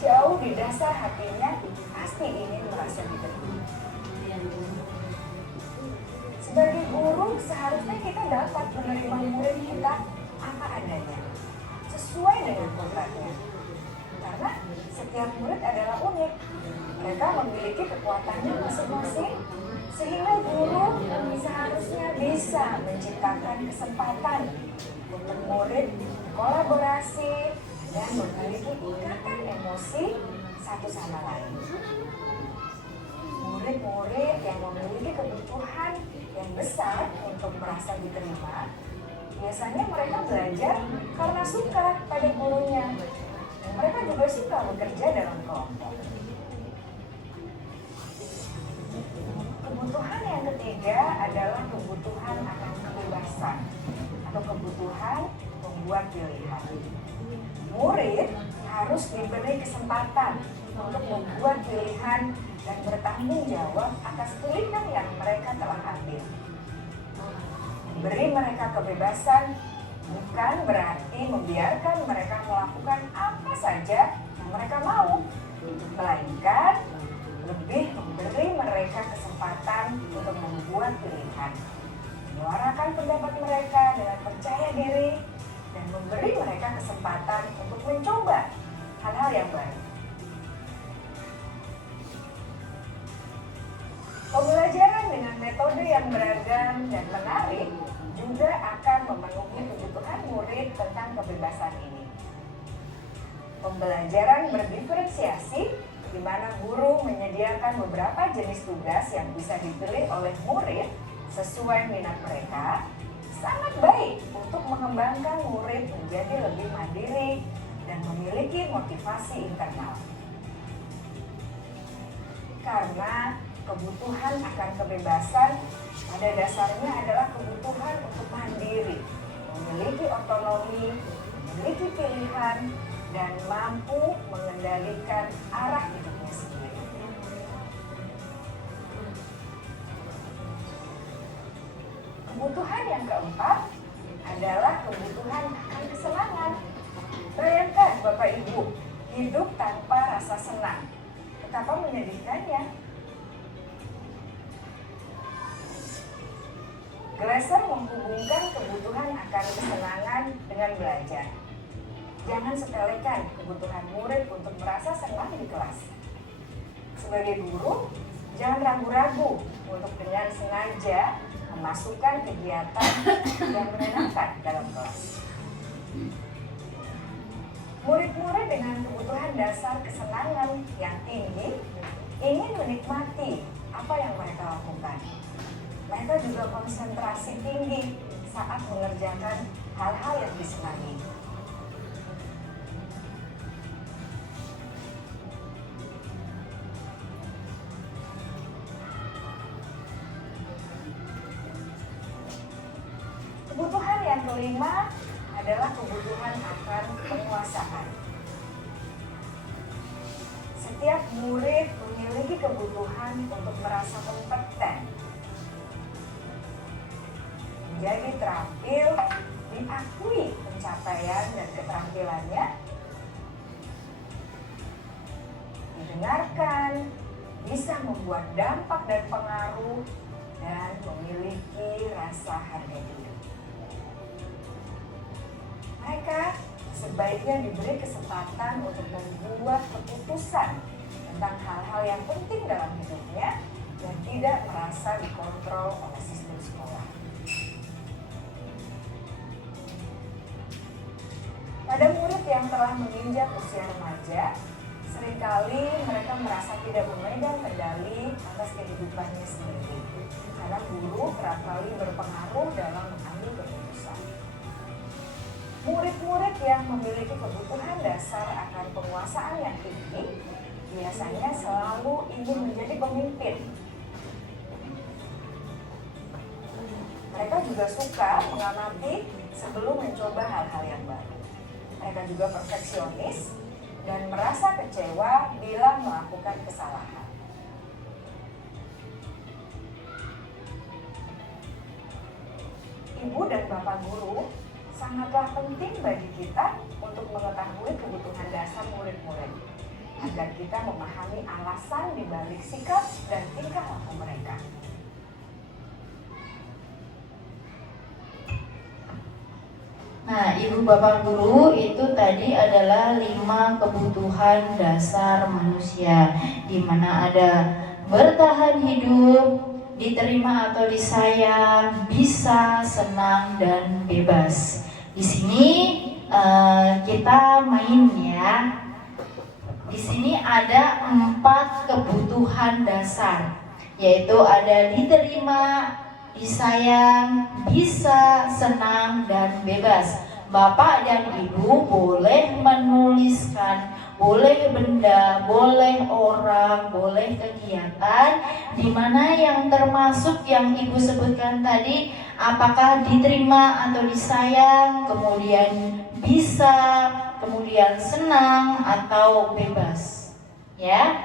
jauh di dasar hatinya pasti ingin merasa diterima. Sebagai guru, seharusnya kita dapat menerima murid kita apa adanya, sesuai dengan kodratnya. Karena setiap murid adalah unik. Mereka memiliki kekuatannya masing-masing, sehingga guru seharusnya bisa menciptakan kesempatan untuk murid kolaborasi dan memiliki ikatan emosi satu sama lain. Murid-murid yang memiliki kebutuhan yang besar untuk merasa diterima, biasanya mereka belajar karena suka pada gurunya. Mereka juga suka bekerja dalam kelompok. Kebutuhan yang ketiga adalah kebutuhan akan kebebasan atau kebutuhan membuat pilihan. Murid harus diberi kesempatan untuk membuat pilihan dan bertanggung jawab atas pilihan yang mereka telah ambil. Beri mereka kebebasan bukan berarti membiarkan mereka melakukan apa saja yang mereka mau, melainkan lebih memberi mereka kesempatan untuk membuat pilihan, menyuarakan pendapat mereka dengan percaya diri, dan memberi mereka kesempatan untuk mencoba hal-hal yang baru. Pembelajaran dengan metode yang beragam dan menarik juga akan memenuhi kebutuhan murid tentang kebebasan ini. Pembelajaran berdiferensiasi, di mana guru menyediakan beberapa jenis tugas yang bisa dipilih oleh murid sesuai minat mereka, sangat baik untuk mengembangkan murid menjadi lebih mandiri dan memiliki motivasi internal. Karena kebutuhan akan kebebasan pada dasarnya adalah kebutuhan untuk mandiri, memiliki otonomi, memiliki pilihan, dan mampu mengendalikan arah hidupnya sendiri. Kebutuhan yang keempat adalah kebutuhan akan kesenangan. Bayangkan Bapak Ibu, hidup tanpa rasa senang. Betapa menyedihkannya. Glasser menghubungkan kebutuhan akan kesenangan dengan belajar. Jangan sepelekan kebutuhan murid untuk merasa senang di kelas. Sebagai guru, jangan ragu-ragu untuk dengan sengaja memasukkan kegiatan yang menyenangkan dalam kelas. Murid-murid dengan kebutuhan dasar kesenangan yang tinggi ingin menikmati apa yang mereka lakukan. Mereka juga konsentrasi tinggi saat mengerjakan hal-hal yang disenangi. Kebutuhan yang kelima adalah kebutuhan akan penguasaan. Setiap murid memiliki kebutuhan untuk merasa kompeten, menjadi terampil, diakui pencapaian dan keterampilannya, didengarkan, bisa membuat dampak dan pengaruh, dan memiliki rasa harga diri. Mereka sebaiknya diberi kesempatan untuk membuat keputusan tentang hal-hal yang penting dalam hidupnya dan tidak merasa dikontrol oleh sistem sekolah. Pada murid yang telah menginjak usia remaja, seringkali mereka merasa tidak memegang kendali atas kehidupannya sendiri, karena guru kerap kali berpengaruh dalam mengambil keputusan. Murid-murid yang memiliki kebutuhan dasar akan penguasaan yang tinggi biasanya selalu ingin menjadi pemimpin. Mereka juga suka mengamati sebelum mencoba hal-hal yang baru. Mereka juga perfeksionis dan merasa kecewa bila melakukan kesalahan. Ibu dan Bapak guru sangatlah penting bagi kita untuk mengetahui kebutuhan dasar murid-murid, agar kita memahami alasan dibalik sikap dan tingkah laku mereka. Nah, Ibu Bapak Guru, itu tadi adalah 5 kebutuhan dasar manusia, di mana ada bertahan hidup, diterima atau disayang, bisa, senang, dan bebas. Di sini kita main ya. Di sini ada 4 kebutuhan dasar, yaitu ada diterima, disayang, bisa, senang, dan bebas. Bapak dan Ibu boleh menuliskan, boleh benda, boleh orang, boleh kegiatan, di mana yang termasuk yang Ibu sebutkan tadi, apakah diterima atau disayang, kemudian bisa, kemudian senang atau bebas. Ya,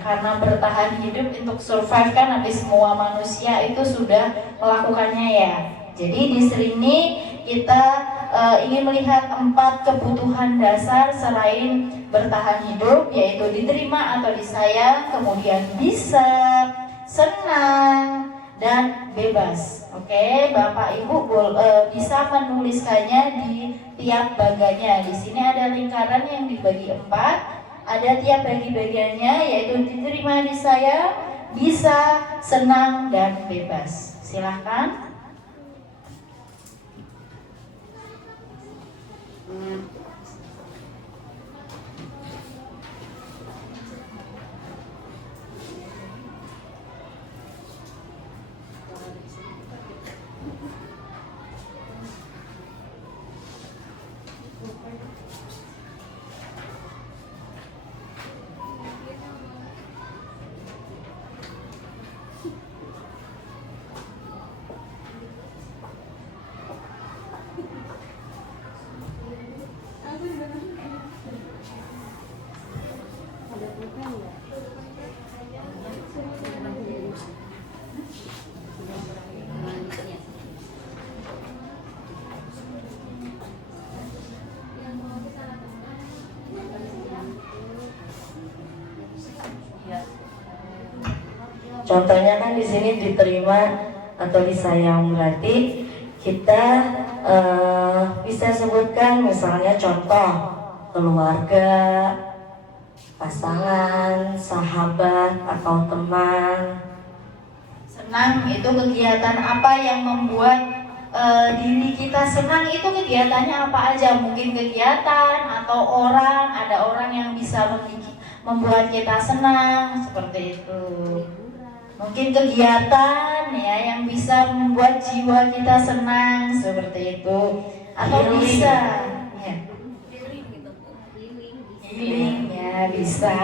karena bertahan hidup untuk survive kan habis semua manusia itu sudah melakukannya ya. Jadi di sini kita ingin melihat 4 kebutuhan dasar selain bertahan hidup, yaitu diterima atau disayang, kemudian bisa, senang, dan bebas. Oke, Bapak Ibu bisa menuliskannya di tiap bagiannya. Di sini ada lingkaran yang dibagi 4. Ada tiap bagi-bagiannya, yaitu diterima, disayang, bisa, senang, dan bebas. Silahkan. Contohnya kan di sini diterima atau disayang, berarti kita bisa sebutkan misalnya contoh keluarga, pasangan, sahabat atau teman. Senang itu kegiatan apa yang membuat diri kita senang, itu kegiatannya apa aja. Mungkin kegiatan atau orang, ada orang yang bisa membuat kita senang, seperti itu. Mungkin kegiatan ya yang bisa membuat jiwa kita senang, seperti itu. Atau bisa ya, healing ya, bisa.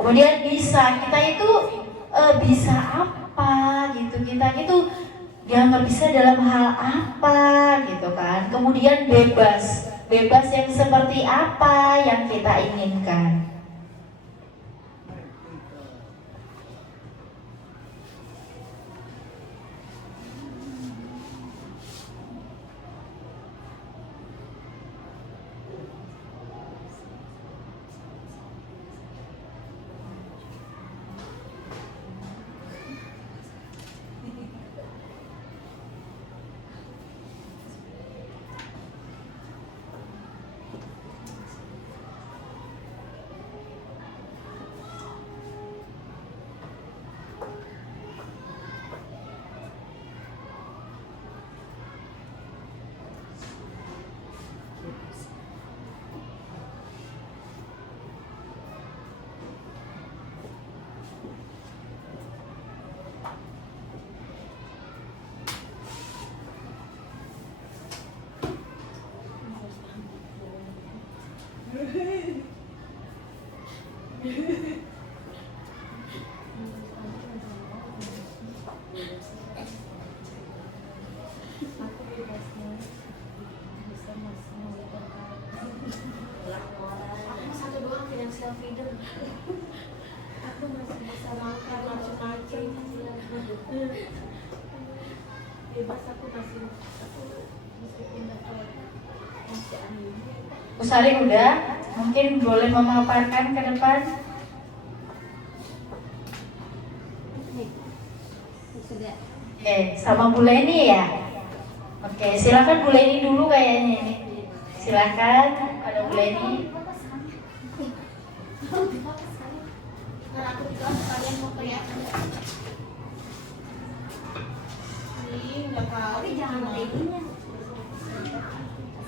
Kemudian bisa, kita itu bisa apa gitu, kita itu dianggap bisa dalam hal apa gitu kan. Kemudian bebas yang seperti apa yang kita inginkan. Aku masih bisa makan macam-macam. Bebas aku masih pindah ke kerjaan ini. Usari udah, mungkin boleh memaparkan ke depan. Sudah. Oke, sama Bu Leni ya. Oke, silakan Bu Leni dulu kayaknya ini. Silakan, ada Bu Leni. Karena aku juga sekalian mau kelihatan. Ini nggak tahu. Jangan begini.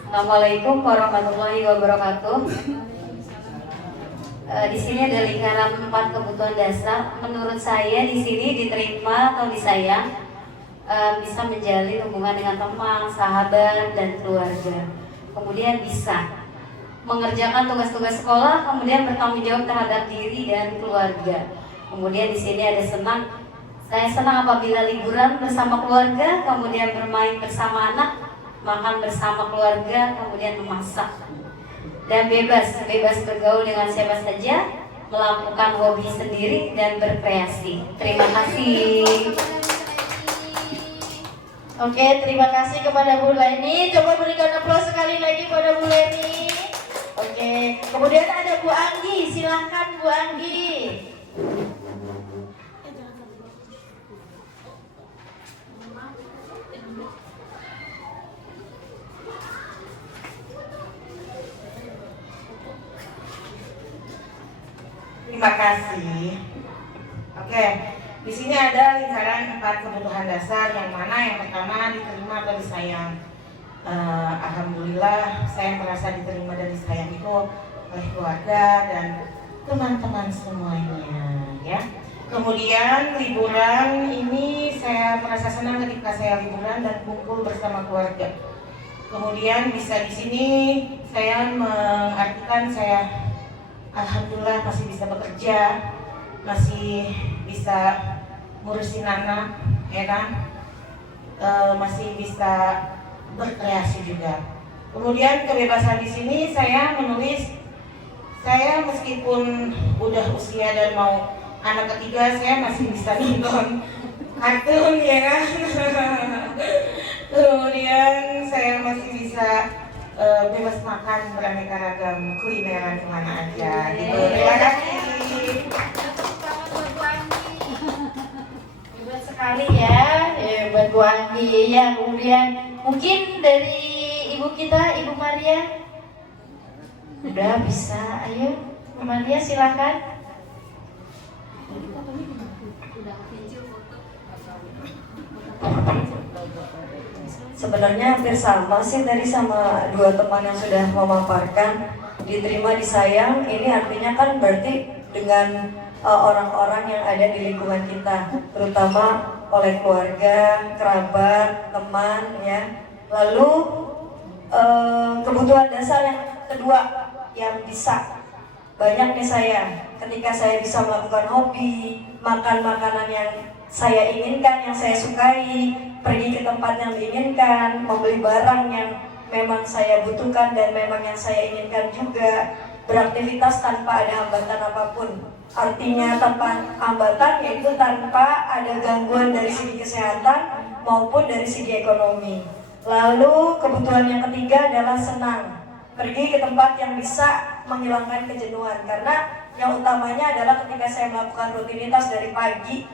Assalamualaikum warahmatullahi wabarakatuh. Di sini ada lingkaran 4 kebutuhan dasar. Menurut saya di sini diterima atau disayang, bisa menjalin hubungan dengan teman, sahabat, dan keluarga. Kemudian bisa mengerjakan tugas-tugas sekolah, kemudian bertanggung jawab terhadap diri dan keluarga. Kemudian di sini ada senang. Saya senang apabila liburan bersama keluarga, kemudian bermain bersama anak, makan bersama keluarga, kemudian memasak. Dan bebas bergaul dengan siapa saja, melakukan hobi sendiri dan berkreasi. Terima kasih. Oke, terima kasih kepada Bu Leni. Coba berikan aplaus sekali lagi pada Bu Leni. Oke, kemudian ada Bu Anggi. Silahkan Bu Anggi. Terima kasih. Oke, di sini ada lingkaran 4 kebutuhan dasar, yang mana yang pertama diterima atau disayang. Alhamdulillah saya merasa diterima dan disayang itu oleh keluarga dan teman-teman semuanya, ya. Kemudian liburan ini saya merasa senang ketika saya liburan dan kumpul bersama keluarga. Kemudian bisa di sini saya mengartikan saya alhamdulillah masih bisa bekerja, masih bisa ngurusin anak, ya kan, masih bisa berkreasi juga. Kemudian kebebasan di sini saya menulis, saya meskipun udah usia dan mau anak ketiga, saya masih bisa nonton kartun, ya kan. Kemudian saya masih bisa bebas makan beraneka ragam kulineran kemana aja gitu. Terima kasih. Hebat sekali ya, buat Bu Anggi ya. Kemudian mungkin dari ibu kita, Ibu Maria. Udah bisa, ayo Bu Maria silakan. Sebenarnya hampir sama sih tadi sama dua teman yang sudah memaparkan. Diterima disayang ini artinya kan berarti dengan orang-orang yang ada di lingkungan kita, terutama oleh keluarga, kerabat, teman, ya. Lalu kebutuhan dasar yang kedua yang bisa, banyak nih saya ketika saya bisa melakukan hobi, makan makanan yang saya inginkan, yang saya sukai, pergi ke tempat yang diinginkan, membeli barang yang memang saya butuhkan dan memang yang saya inginkan juga, beraktivitas tanpa ada hambatan apapun. Artinya tanpa hambatan yaitu tanpa ada gangguan dari segi kesehatan maupun dari segi ekonomi. Lalu kebutuhan yang ketiga adalah senang, pergi ke tempat yang bisa menghilangkan kejenuhan, karena yang utamanya adalah ketika saya melakukan rutinitas dari pagi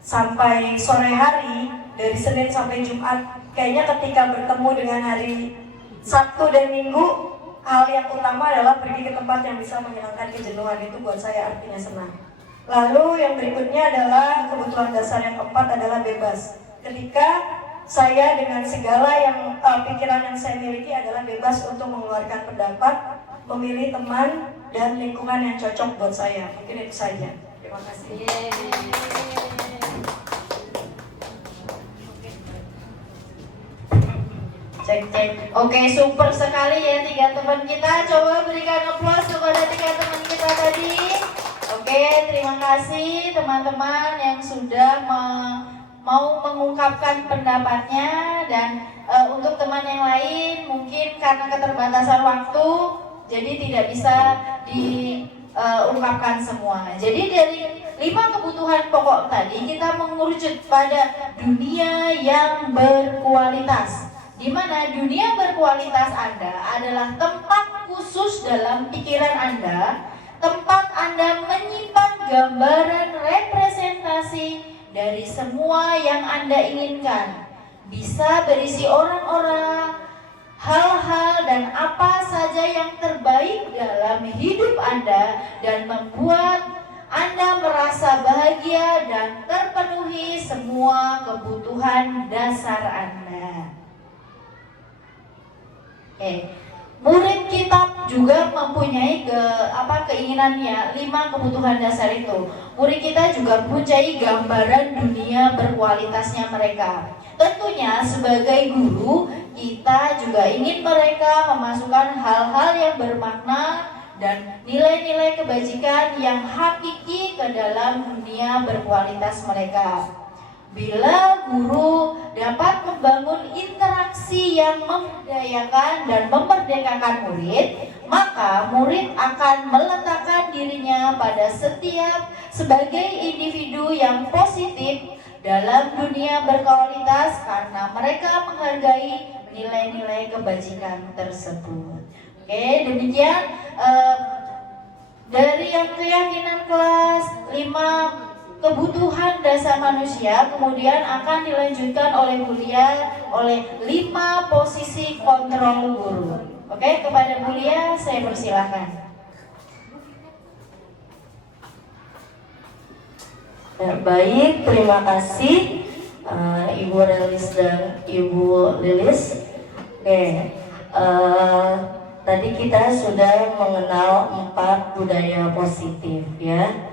sampai sore hari, dari Senin sampai Jumat, kayaknya ketika bertemu dengan hari Sabtu dan Minggu, hal yang utama adalah pergi ke tempat yang bisa menghilangkan kejenuhan. Itu buat saya artinya senang. Lalu yang berikutnya adalah kebutuhan dasar yang keempat adalah bebas. Ketika saya dengan segala yang pikiran yang saya miliki adalah bebas untuk mengeluarkan pendapat, memilih teman dan lingkungan yang cocok buat saya. Mungkin itu saja. Terima kasih. Cek. Oke, super sekali ya 3 teman kita. Coba berikan aplaus kepada 3 teman kita tadi. Oke, terima kasih teman-teman yang sudah mau mengungkapkan pendapatnya. Dan untuk teman yang lain mungkin karena keterbatasan waktu jadi tidak bisa ungkapkan semua. Jadi dari 5 kebutuhan pokok tadi kita mengerucut pada dunia yang berkualitas. Di mana dunia berkualitas Anda adalah tempat khusus dalam pikiran Anda, tempat Anda menyimpan gambaran representasi dari semua yang Anda inginkan. Bisa berisi orang-orang, hal-hal dan apa saja yang terbaik dalam hidup Anda dan membuat Anda merasa bahagia dan terpenuhi semua kebutuhan dasar Anda. Murid kitab juga mempunyai keinginannya 5 kebutuhan dasar itu. Murid kita juga mempunyai gambaran dunia berkualitasnya mereka. Tentunya sebagai guru kita juga ingin mereka memasukkan hal-hal yang bermakna dan nilai-nilai kebajikan yang hakiki ke dalam dunia berkualitas mereka. Bila guru dapat membangun interaksi yang memberdayakan dan memperdekakan murid, maka murid akan meletakkan dirinya pada setiap sebagai individu yang positif dalam dunia berkualitas karena mereka menghargai nilai-nilai kebajikan tersebut. Oke, demikian dari yang keyakinan kelas 5 kebutuhan dasar manusia, kemudian akan dilanjutkan oleh Bulia oleh 5 posisi kontrol guru. Oke, kepada Bulia saya persilahkan. Ya, baik, terima kasih Ibu Relis dan Ibu Lilis. Oke, tadi kita sudah mengenal 4 budaya positif ya.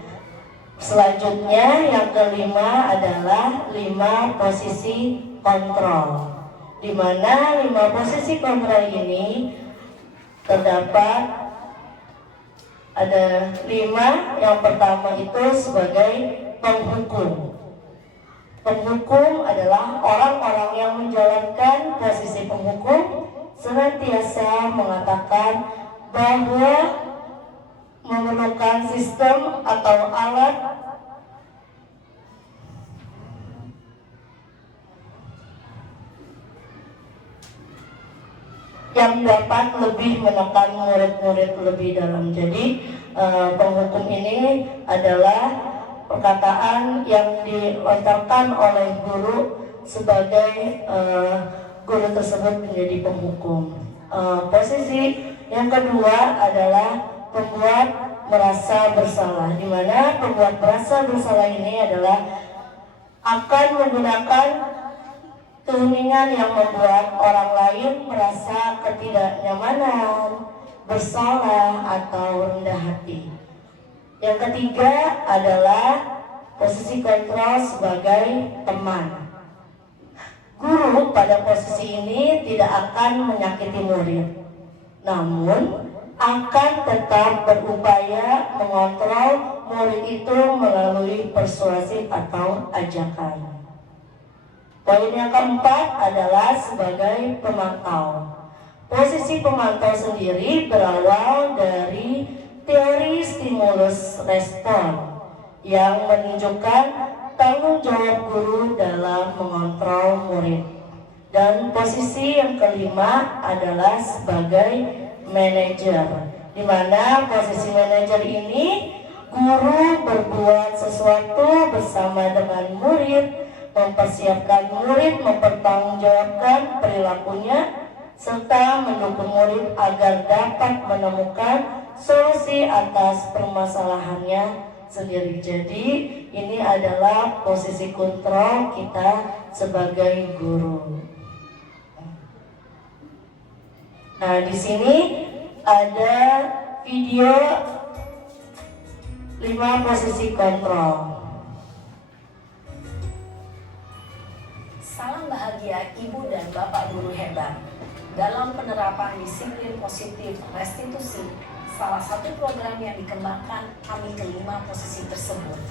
Selanjutnya yang kelima adalah 5 posisi kontrol, di mana 5 posisi kontrol ini terdapat ada 5. Yang pertama itu sebagai penghukum. Penghukum adalah orang-orang yang menjalankan posisi penghukum senantiasa mengatakan bahwa memerlukan sistem atau alat yang dapat lebih menekan murid-murid lebih dalam. Jadi penghukum ini adalah perkataan yang dilontarkan oleh guru sebagai guru tersebut menjadi penghukum. Posisi yang kedua adalah pembuat merasa bersalah, di mana pembuat merasa bersalah ini adalah akan menggunakan keheningan yang membuat orang lain merasa ketidaknyamanan, bersalah atau rendah hati. Yang ketiga adalah posisi kontrol sebagai teman. Guru pada posisi ini tidak akan menyakiti murid, namun akan tetap berupaya mengontrol murid itu melalui persuasif atau ajakan. Poin yang keempat adalah sebagai pemantau. Posisi pemantau sendiri berawal dari teori stimulus respon yang menunjukkan tanggung jawab guru dalam mengontrol murid. Dan posisi yang kelima adalah sebagai manajer, di mana posisi manajer ini guru berbuat sesuatu bersama dengan murid, mempersiapkan murid, mempertanggungjawabkan perilakunya, serta mendukung murid agar dapat menemukan solusi atas permasalahannya sendiri. Jadi ini adalah posisi kontrol kita sebagai guru. Nah, di sini ada video 5 posisi kontrol. Salam bahagia Ibu dan Bapak guru hebat. Dalam penerapan disiplin positif restitusi, salah satu program yang dikembangkan kami ke-5 posisi tersebut.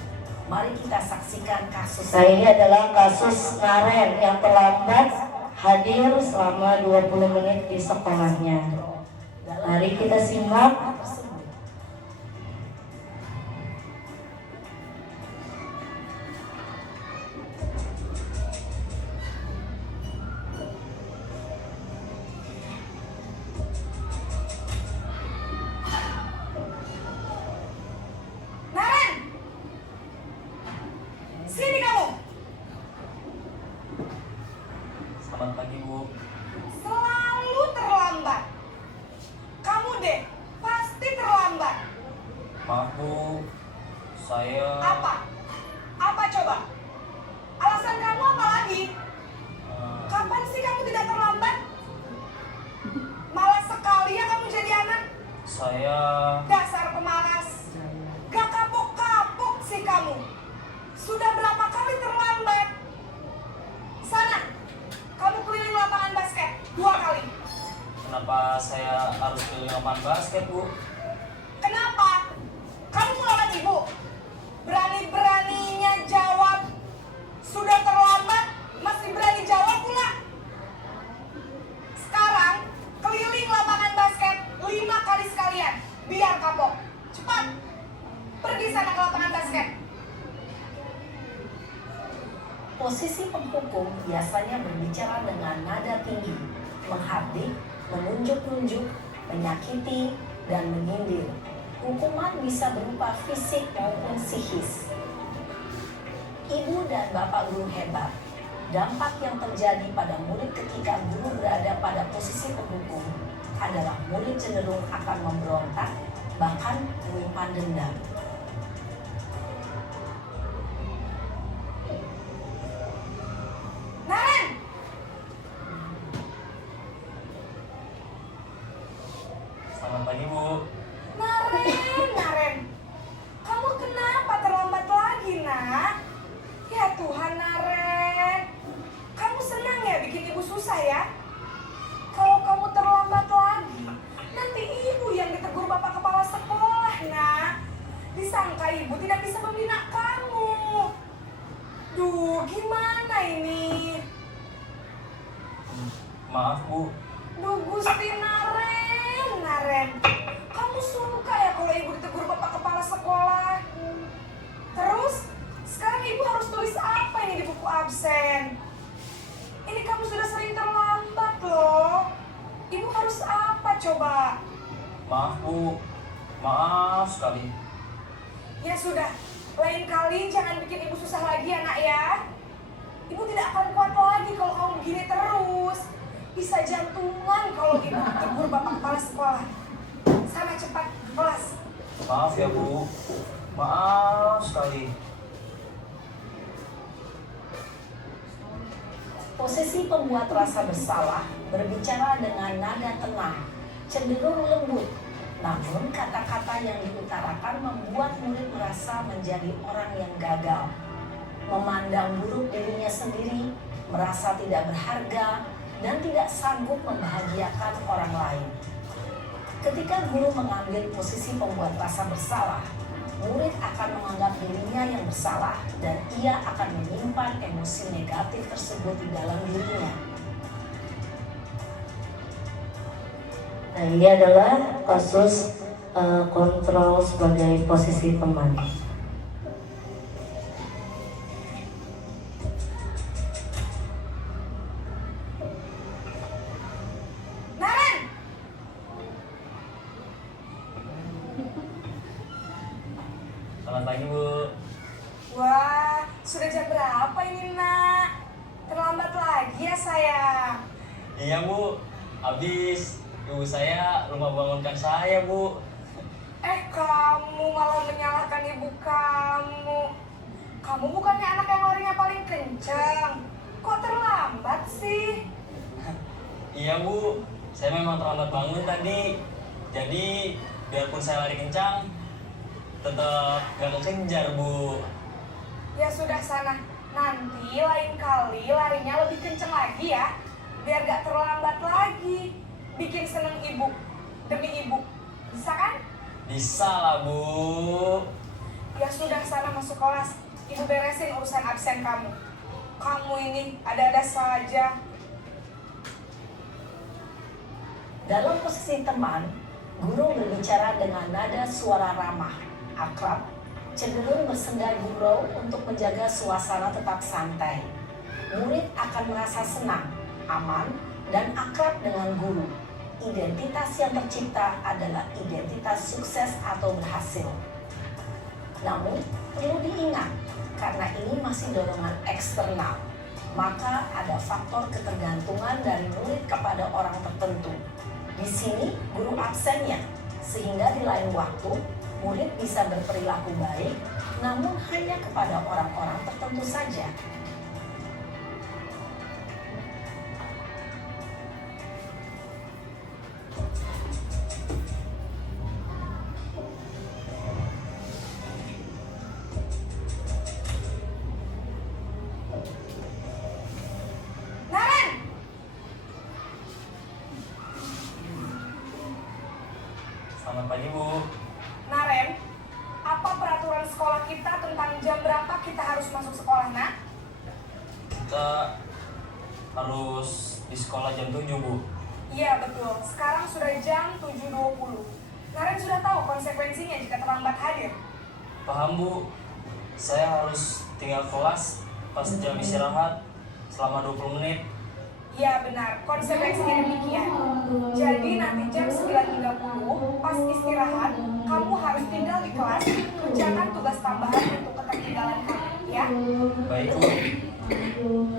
Mari kita saksikan kasus. Nah, ini adalah kasus Karen yang terlambat hadir selama 20 menit di sekolahnya. Mari kita simak. Saya... Apa? Apa coba? Alasan kamu apa lagi? Kapan sih kamu tidak terlambat? Malas sekali ya kamu jadi anak. Saya... Dasar pemalas. Gak kapok-kapok sih kamu. Sudah berapa kali terlambat? Sana, kamu keliling lapangan basket 2 kali. Kenapa saya harus keliling lapangan basket, Bu? Kenapa? Kamu melawan ibu. Berani-beraninya jawab. Sudah terlambat, masih berani jawab pula. Sekarang, keliling lapangan basket 5 kali sekalian. Biar kapok. Cepat. Pergi sana ke lapangan basket. Posisi penghukum biasanya berbicara dengan nada tinggi, menghardik, menunjuk-nunjuk, menyakiti, dan menyindir. Hukuman bisa berupa fisik maupun psikis. Ibu dan bapak guru hebat. Dampak yang terjadi pada murid ketika guru berada pada posisi penghukum adalah murid cenderung akan memberontak, bahkan menyimpan dendam. Naren! Selamat pagi, Bu. Naren, kamu kenapa terlambat lagi, nak? Ya Tuhan, Naren, kamu senang ya bikin ibu susah ya? Kalau kamu terlambat lagi, nanti ibu yang ditegur bapak kepala sekolah, nak. Disangka ibu tidak bisa membina kamu. Duh, gimana ini? Maaf, Bu. Duh, Gusti Naren, kamu suka ya kalau ibu ditegur bapak kepala sekolah? Terus, sekarang ibu harus tulis apa ini di buku absen? Ini kamu sudah sering terlambat loh. Ibu harus apa coba? Maaf, Bu. Maaf sekali. Ya sudah, lain kali jangan bikin ibu susah lagi ya, nak ya. Ibu tidak akan kuat lagi kalau kamu begini terus. Bisa jantungan kalau ibu ditegur bapak kepala sekolah. Sana cepat ke kelas. Maaf ya, Bu. Maaf sekali. Posisi pembuat rasa bersalah berbicara dengan nada tenang, cenderung lembut. Namun kata-kata yang diutarakan membuat murid merasa menjadi orang yang gagal, memandang buruk dirinya sendiri, merasa tidak berharga, dan tidak sanggup membahagiakan orang lain. Ketika guru mengambil posisi pembuat rasa bersalah, murid akan menganggap dirinya yang bersalah dan ia akan menyimpan emosi negatif tersebut di dalam dirinya. Nah, ini adalah kasus kontrol sebagai posisi teman. Naren! Selamat pagi, Bu. Wah, sudah jam berapa ini, nak? Terlambat lagi ya, sayang? Iya, Bu. Habis ibu saya rumah bangunkan saya, Bu. Kamu malah menyalahkan ibu kamu. Kamu bukannya anak yang larinya paling kencang. Kok terlambat sih? Iya, Bu. Saya memang terlambat bangun tadi. Jadi, biarpun saya lari kencang, tetap gak kekejar, Bu. Ya sudah sana. Nanti lain kali larinya lebih kencang lagi ya. Biar gak terlambat lagi. Bikin seneng ibu. Demi ibu. Bisa kan? Bisa lah, Bu. Ya sudah sana masuk kelas. Ibu beresin urusan absen kamu. Kamu ini ada-ada saja. Dalam posisi teman, guru berbicara dengan nada suara ramah, akrab, cenderung bersenda gurau untuk menjaga suasana tetap santai. Murid akan merasa senang, aman, dan akrab dengan guru. Identitas yang tercipta adalah identitas sukses atau berhasil. Namun, perlu diingat, karena ini masih dorongan eksternal, maka ada faktor ketergantungan dari murid kepada orang tertentu. Di sini, guru absennya, sehingga di lain waktu, murid bisa berperilaku baik, namun hanya kepada orang-orang tertentu saja. Naren! Selamat pagi, Bu. Naren, apa peraturan sekolah kita tentang jam berapa kita harus masuk sekolah, nak? Kita harus di sekolah jam 7, Bu. Iya, betul. Sekarang sudah jam 7.20. Naren sudah tahu konsekuensinya jika terlambat hadir. Paham, Bu. Saya harus tinggal kelas pas jam istirahat selama 20 menit. Iya, benar. Konsekuensinya demikian. Jadi nanti jam 9.30 pas istirahat, kamu harus tinggal di kelas, kerjakan tugas tambahan untuk ketertinggalan kamu, ya? Baik, Bu.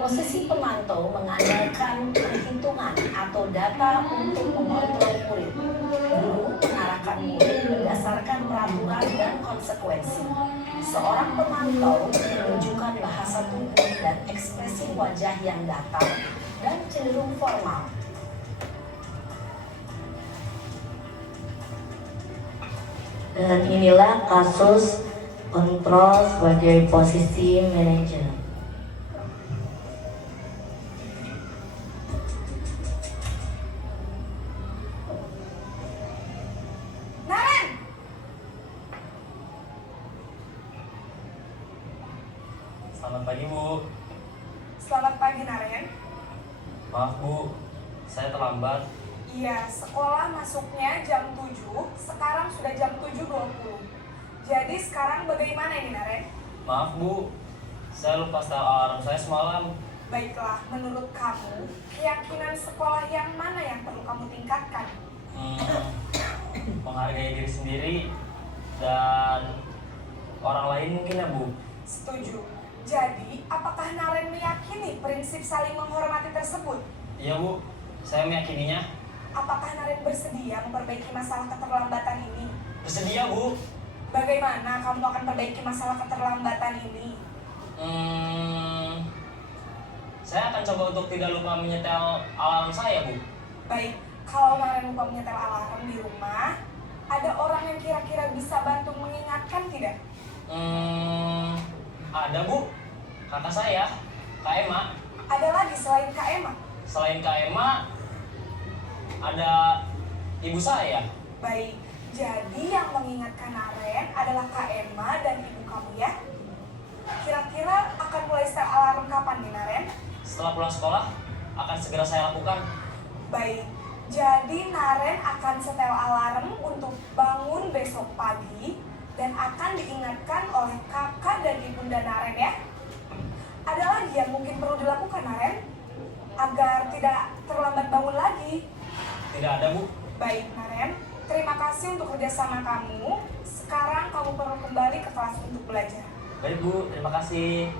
Posisi pemantau mengandalkan perhitungan atau data untuk mengontrol murid. Guru mengarahkan murid berdasarkan peraturan dan konsekuensi. Seorang pemantau menunjukkan bahasa tubuh dan ekspresi wajah yang datar dan cenderung formal. Dan inilah kasus kontrol sebagai posisi manajer. Naren! Selamat pagi, Bu. Selamat pagi, Naren. Maaf, Bu. Saya terlambat. Iya, sekolah masuknya jam 7, sekarang sudah jam 7.20. Jadi sekarang bagaimana ini, Naren? Maaf, Bu. Saya lupa setel alarm saya semalam. Baiklah, menurut kamu, keyakinan sekolah yang mana yang perlu kamu tingkatkan? Menghargai diri sendiri dan orang lain mungkin ya, Bu. Setuju. Jadi, apakah Naren meyakini prinsip saling menghormati tersebut? Iya, Bu. Saya meyakininya. Apakah Naren bersedia memperbaiki masalah keterlambatan ini? Bersedia, Bu. Bagaimana kamu akan perbaiki masalah keterlambatan ini? Saya akan coba untuk tidak lupa menyetel alarm saya, Bu. Baik, kalau Naren lupa menyetel alarm di rumah, ada orang yang kira-kira bisa bantu mengingatkan tidak? Ada, Bu. Kakak saya, Kak Emma. Ada lagi selain Kak Emma? Selain Kak Emma, ada ibu saya. Baik, jadi yang mengingatkan Naren adalah Kak Emma dan ibu kamu ya? Kira-kira akan mulai setel alarm kapan nih, Naren? Setelah pulang sekolah, akan segera saya lakukan. Baik, jadi Naren akan setel alarm untuk bangun besok pagi dan akan diingatkan oleh kakak dan ibunda Naren ya. Ada lagi yang mungkin perlu dilakukan, Naren? Agar tidak terlambat bangun lagi. Tidak ada, Bu. Baik, Naren. Terima kasih untuk kerjasama kamu. Sekarang kamu perlu kembali ke kelas untuk belajar. Baik, Bu. Terima kasih.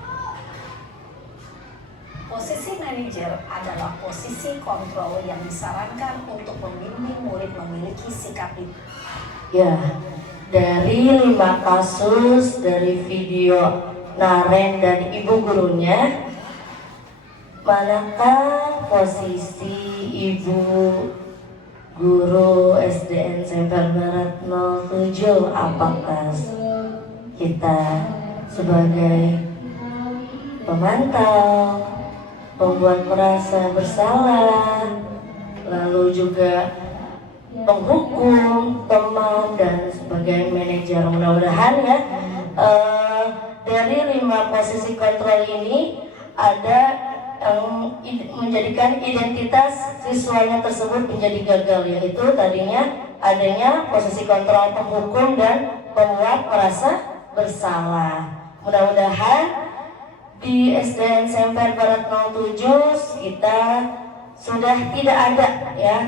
Posisi manajer adalah posisi kontrol yang disarankan untuk membimbing murid memiliki sikap itu. Ya, dari 5 kasus dari video Naren dan ibu gurunya, manakah posisi ibu guru SDN Sempel Barat 07? Apakah kita sebagai pemantau, pembuat merasa bersalah, lalu juga penghukum, teman, dan sebagai manajer? Mudah-mudahan ya dari 5 posisi kontrol ini ada yang menjadikan identitas siswanya tersebut menjadi gagal, yaitu tadinya adanya posisi kontrol penghukum dan pembuat merasa bersalah. Mudah-mudahan di SDN Semper Barat 07 kita sudah tidak ada ya,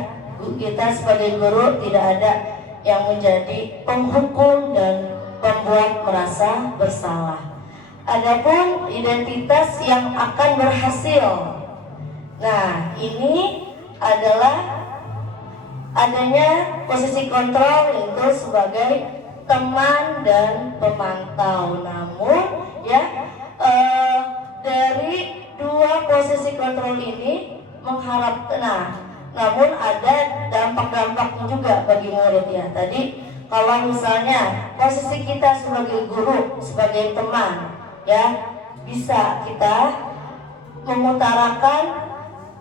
kita sebagai guru tidak ada yang menjadi penghukum dan pembuat merasa bersalah. Adapun identitas yang akan berhasil, nah ini adalah adanya posisi kontrol yaitu sebagai teman dan pemantau. Namun ya dari dua posisi kontrol ini namun ada dampak-dampaknya juga bagi murid ya. Tadi kalau misalnya posisi kita sebagai guru, sebagai teman ya, bisa kita mengutarakan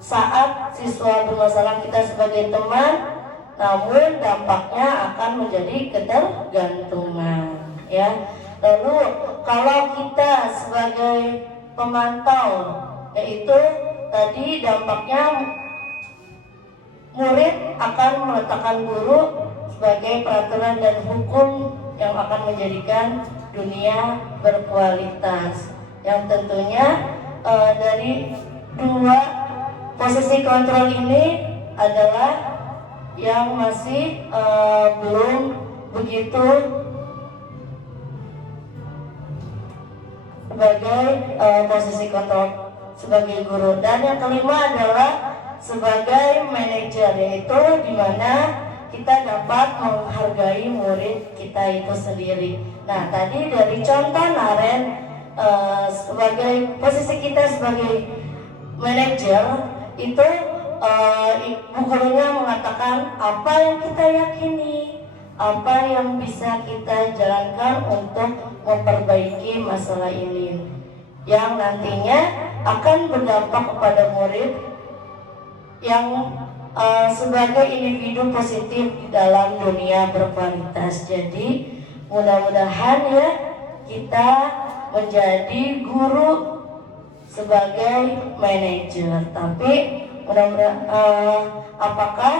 saat siswa bermasalah kita sebagai teman, namun dampaknya akan menjadi ketergantungan ya. Lalu kalau kita sebagai pemantau, yaitu tadi dampaknya murid akan meletakkan guru sebagai peraturan dan hukum yang akan menjadikan dunia berkualitas, yang tentunya dari dua posisi kontrol ini adalah yang masih belum begitu sebagai posisi kontrol sebagai guru. Dan yang kelima adalah sebagai manajer, yaitu di mana kita dapat menghargai murid kita itu sendiri. Nah, tadi dari contoh Naren sebagai posisi kita sebagai manajer itu ibu gurunya mengatakan apa yang kita yakini, apa yang bisa kita jalankan untuk memperbaiki masalah ini, yang nantinya akan berdampak kepada murid yang sebagai individu positif di dalam dunia berkualitas. Jadi mudah-mudahan ya kita menjadi guru sebagai manajer. Tapi mudah-mudahan apakah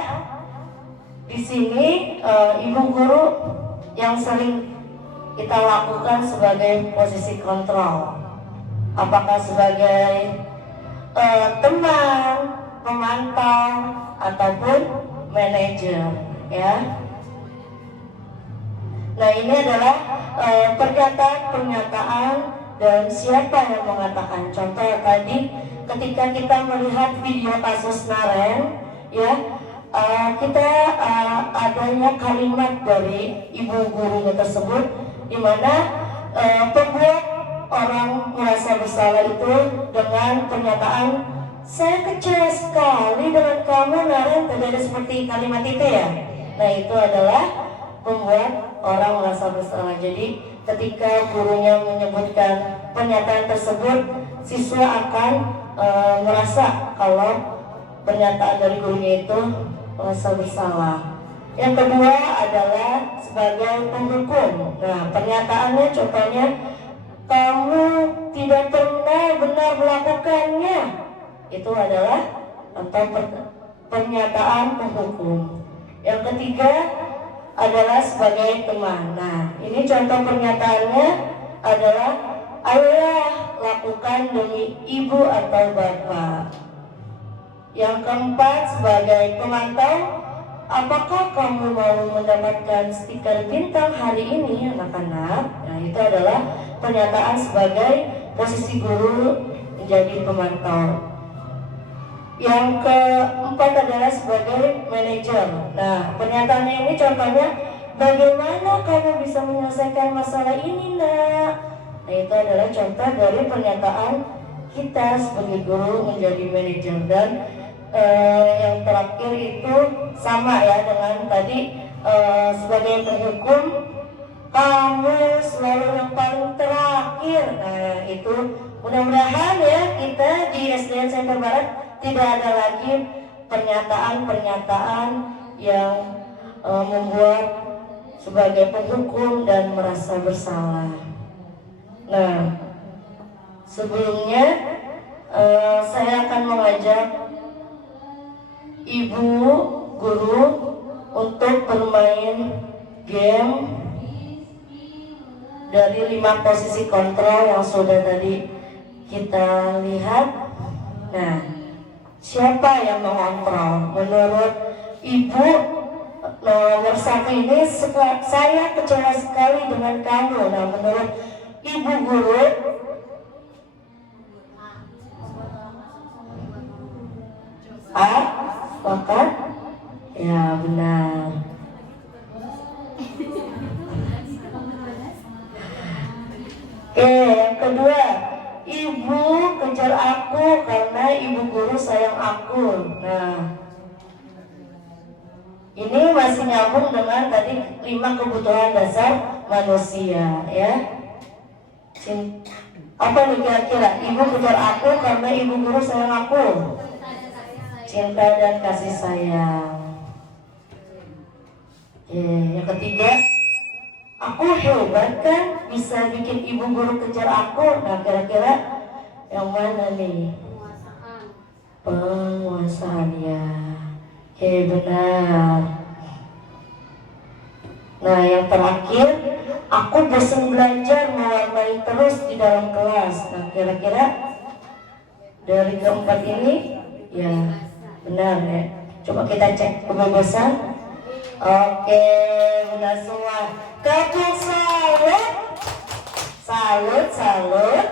di sini ibu guru yang sering kita lakukan sebagai posisi kontrol, apakah sebagai teman, pemantau, ataupun manajer ya. Nah, ini adalah pernyataan dan siapa yang mengatakan. Contoh tadi ketika kita melihat video kasus Naren ya, kita adanya kalimat dari ibu gurunya tersebut di mana pembuat orang merasa bersalah itu dengan pernyataan, saya kecewa sekali dengan kamu Naren, tidak ada seperti kalimat itu ya. Nah, itu adalah membuat orang merasa bersalah. Jadi ketika gurunya menyebutkan pernyataan tersebut, siswa akan merasa kalau pernyataan dari gurunya itu merasa bersalah. Yang kedua adalah sebagai penghukum. Nah, pernyataannya contohnya, kamu tidak pernah benar melakukannya. Itu adalah contoh pernyataan penghukum. Yang ketiga adalah sebagai teman. Nah, ini contoh pernyataannya adalah, ayolah lakukan demi ibu atau bapak. Yang keempat sebagai pemantau, apakah kamu mau mendapatkan stiker bintang hari ini anak-anak? Nah, itu adalah pernyataan sebagai posisi guru menjadi pemantau. Yang keempat adalah sebagai manajer. Nah, pernyataannya ini contohnya, bagaimana kamu bisa menyelesaikan masalah ini nak? Nah, itu adalah contoh dari pernyataan kita sebagai guru menjadi manajer. Dan yang terakhir itu sama ya dengan tadi, sebagai penghukum, kamu selalu yang paling terakhir. Nah, itu mudah-mudahan ya kita di SDN Center Barat tidak ada lagi pernyataan-pernyataan yang membuat sebagai penghukum dan merasa bersalah. Nah, sebelumnya saya akan mengajak ibu guru untuk bermain game dari 5 posisi kontrol yang sudah tadi kita lihat. Nah, siapa yang mengontrol? Menurut ibu nomor 1 ini, saya kecewa sekali dengan kamu. Nah, menurut ibu guru, A, sepakat? Ya, benar. sayang aku. Nah, ini masih nyambung dengan tadi 5 kebutuhan dasar manusia ya. Apa nih kira-kira? Ibu putar aku karena ibu guru sayang aku. Cinta dan kasih sayang. Yang ketiga, aku hebat kan bisa bikin ibu guru kejar aku. Nah kira-kira yang mana nih? Penguasaan ya. Benar. Nah yang terakhir, aku bosan belajar mewarnai terus di dalam kelas. Nah kira-kira dari keempat ini ya benar ya. Coba kita cek kebebasan. Oke, benar semua. Kapung salut. Salut, salut.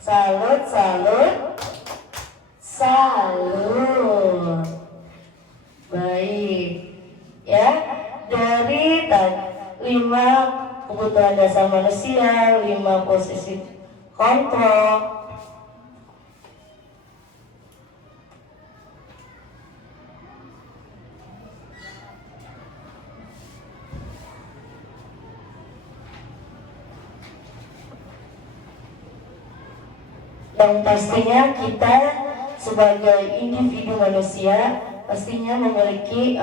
Salut, salut. Salut. Baik. Ya, dari 5 kebutuhan dasar manusia, 5 posisi kontrol. Yang pastinya kita sebagai individu manusia pastinya memiliki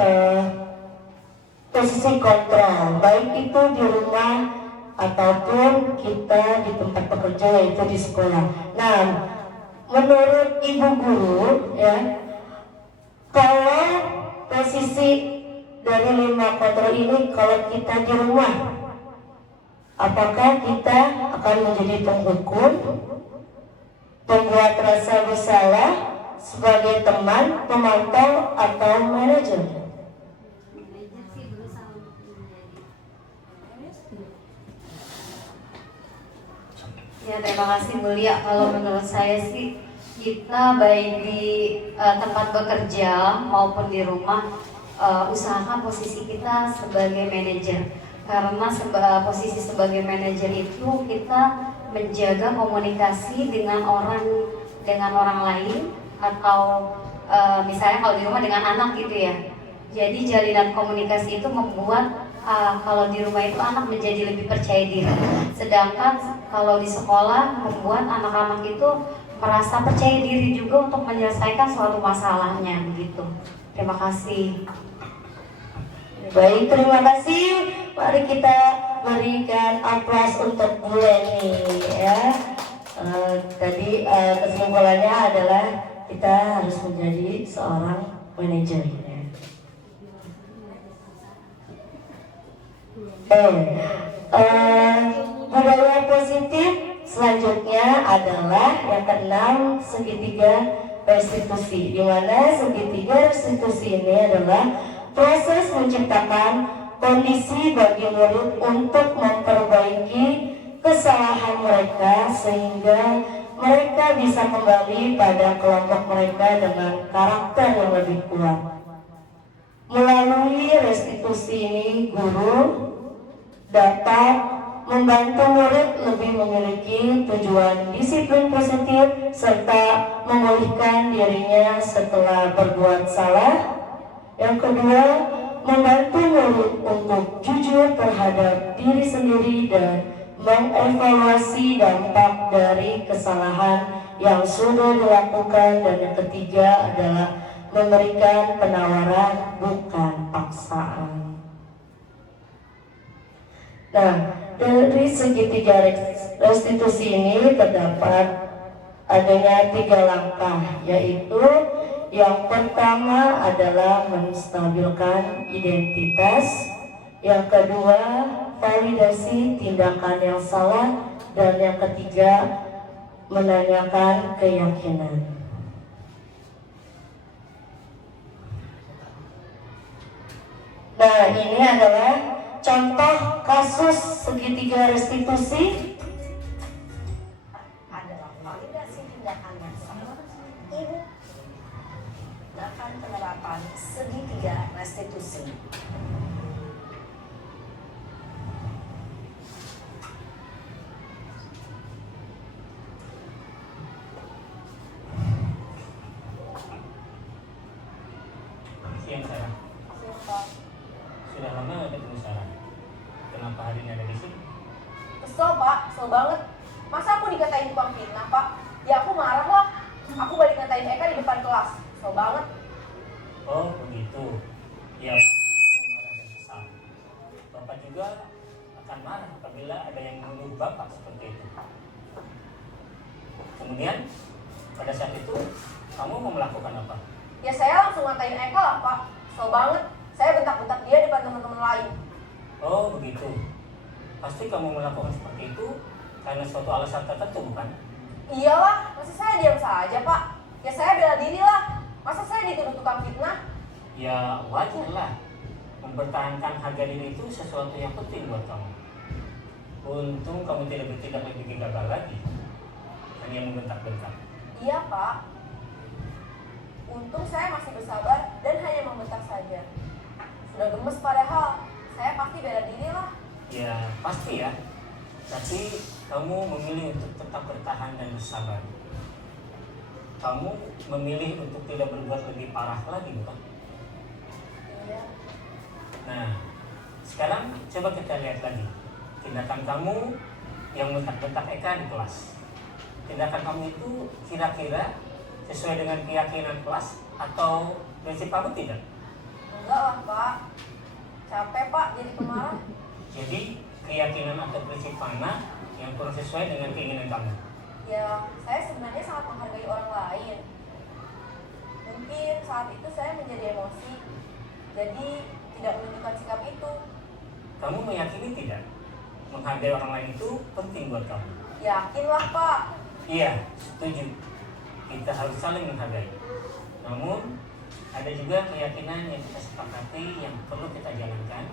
posisi kontrol, baik itu di rumah ataupun kita di tempat bekerja yaitu di sekolah. Nah, menurut ibu guru ya, kalau posisi dari 5 kontrol ini kalau kita di rumah, apakah kita akan menjadi penghukum, pembuat rasa bersalah, sebagai teman, pemantau, atau manajer? Ya, terima kasih Mulia. Kalau menurut saya sih kita baik di tempat bekerja maupun di rumah usahakan posisi kita sebagai manajer. Karena posisi sebagai manajer itu kita menjaga komunikasi dengan orang lain atau misalnya kalau di rumah dengan anak gitu ya. Jadi jalinan komunikasi itu membuat kalau di rumah itu anak menjadi lebih percaya diri. Sedangkan kalau di sekolah membuat anak-anak itu merasa percaya diri juga untuk menyelesaikan suatu masalahnya begitu. Terima kasih. Baik, terima kasih. Mari kita berikan aplaus untuk Bu Leni ya. Tadi kesimpulannya adalah kita harus menjadi seorang manajer ya. Budaya positif selanjutnya adalah yang keenam, segitiga restitusi, di mana segitiga restitusi ini adalah proses menciptakan kondisi bagi murid untuk memperbaiki kesalahan mereka sehingga mereka bisa kembali pada kelompok mereka dengan karakter yang lebih kuat. Melalui restitusi ini, guru dapat membantu murid lebih memiliki tujuan disiplin positif serta memulihkan dirinya setelah berbuat salah. Yang kedua, membantu murid untuk jujur terhadap diri sendiri dan mengevaluasi dampak dari kesalahan yang sudah dilakukan. Dan yang ketiga adalah memberikan penawaran bukan paksaan. Nah, dari segitiga restitusi ini terdapat adanya 3 langkah, yaitu yang pertama adalah menstabilkan identitas, yang kedua validasi tindakan yang salah, dan yang ketiga menanyakan keyakinan. Nah, ini adalah contoh kasus segitiga restitusi. Adalah validasi tindakan yang salah. Ibu akan penerapan segitiga restitusi. siang Sarah. Siang Pak. Sudah lama nggak ketemu Sarah. Kenapa hari ini ada di sini? Kesel Pak, kesel banget. Masa aku dikatain tukang fitnah Pak? Ya aku marah lah. Aku balik ngatain Eka di depan kelas. Kesel banget. Oh begitu. Ya, aku marah dan kesal. Bapak juga akan marah apabila ada yang menuduh Bapak seperti itu. Kemudian pada saat itu kamu mau melakukan apa? Ya saya langsung ngatain Eka lah Pak. Kesel banget. Saya bentak-bentak dia depan teman-teman lain. Oh begitu. Pasti kamu melakukan seperti itu karena suatu alasan tertentu, bukan? Iyalah, masa saya diam saja Pak? Ya saya bela diri lah. Masa saya dituduh tukang fitnah? Ya wajar lah. Mempertahankan harga diri itu sesuatu yang penting buat kamu. Untung kamu tidak bertindak lebih gagal lagi. Hanya membentak-bentak. Iya Pak. Untung saya masih bersabar dan hanya membentak saja. Sudah gemes padahal. Saya pasti bela diri lah. Ya pasti ya. Tapi kamu memilih untuk tetap bertahan dan bersabar. Kamu memilih untuk tidak berbuat lebih parah lagi, bukan? Iya. Nah, sekarang coba kita lihat lagi tindakan kamu yang bentak-bentak Eka di kelas. Tindakan kamu itu kira-kira sesuai dengan keyakinan kelas atau prinsip kamu tidak? Enggak lah Pak. Capek Pak jadi pemarah. Jadi keyakinan atau prinsip mana yang kurang sesuai dengan keinginan kamu? Ya, saya sebenarnya sangat menghargai orang lain. Mungkin saat itu saya menjadi emosi, jadi tidak menunjukkan sikap itu. Kamu meyakini tidak? Menghargai orang lain itu penting buat kamu. Yakinlah Pak. Iya, setuju. Kita harus saling menghargai. Namun, ada juga keyakinan yang kita sepakati yang perlu kita jalankan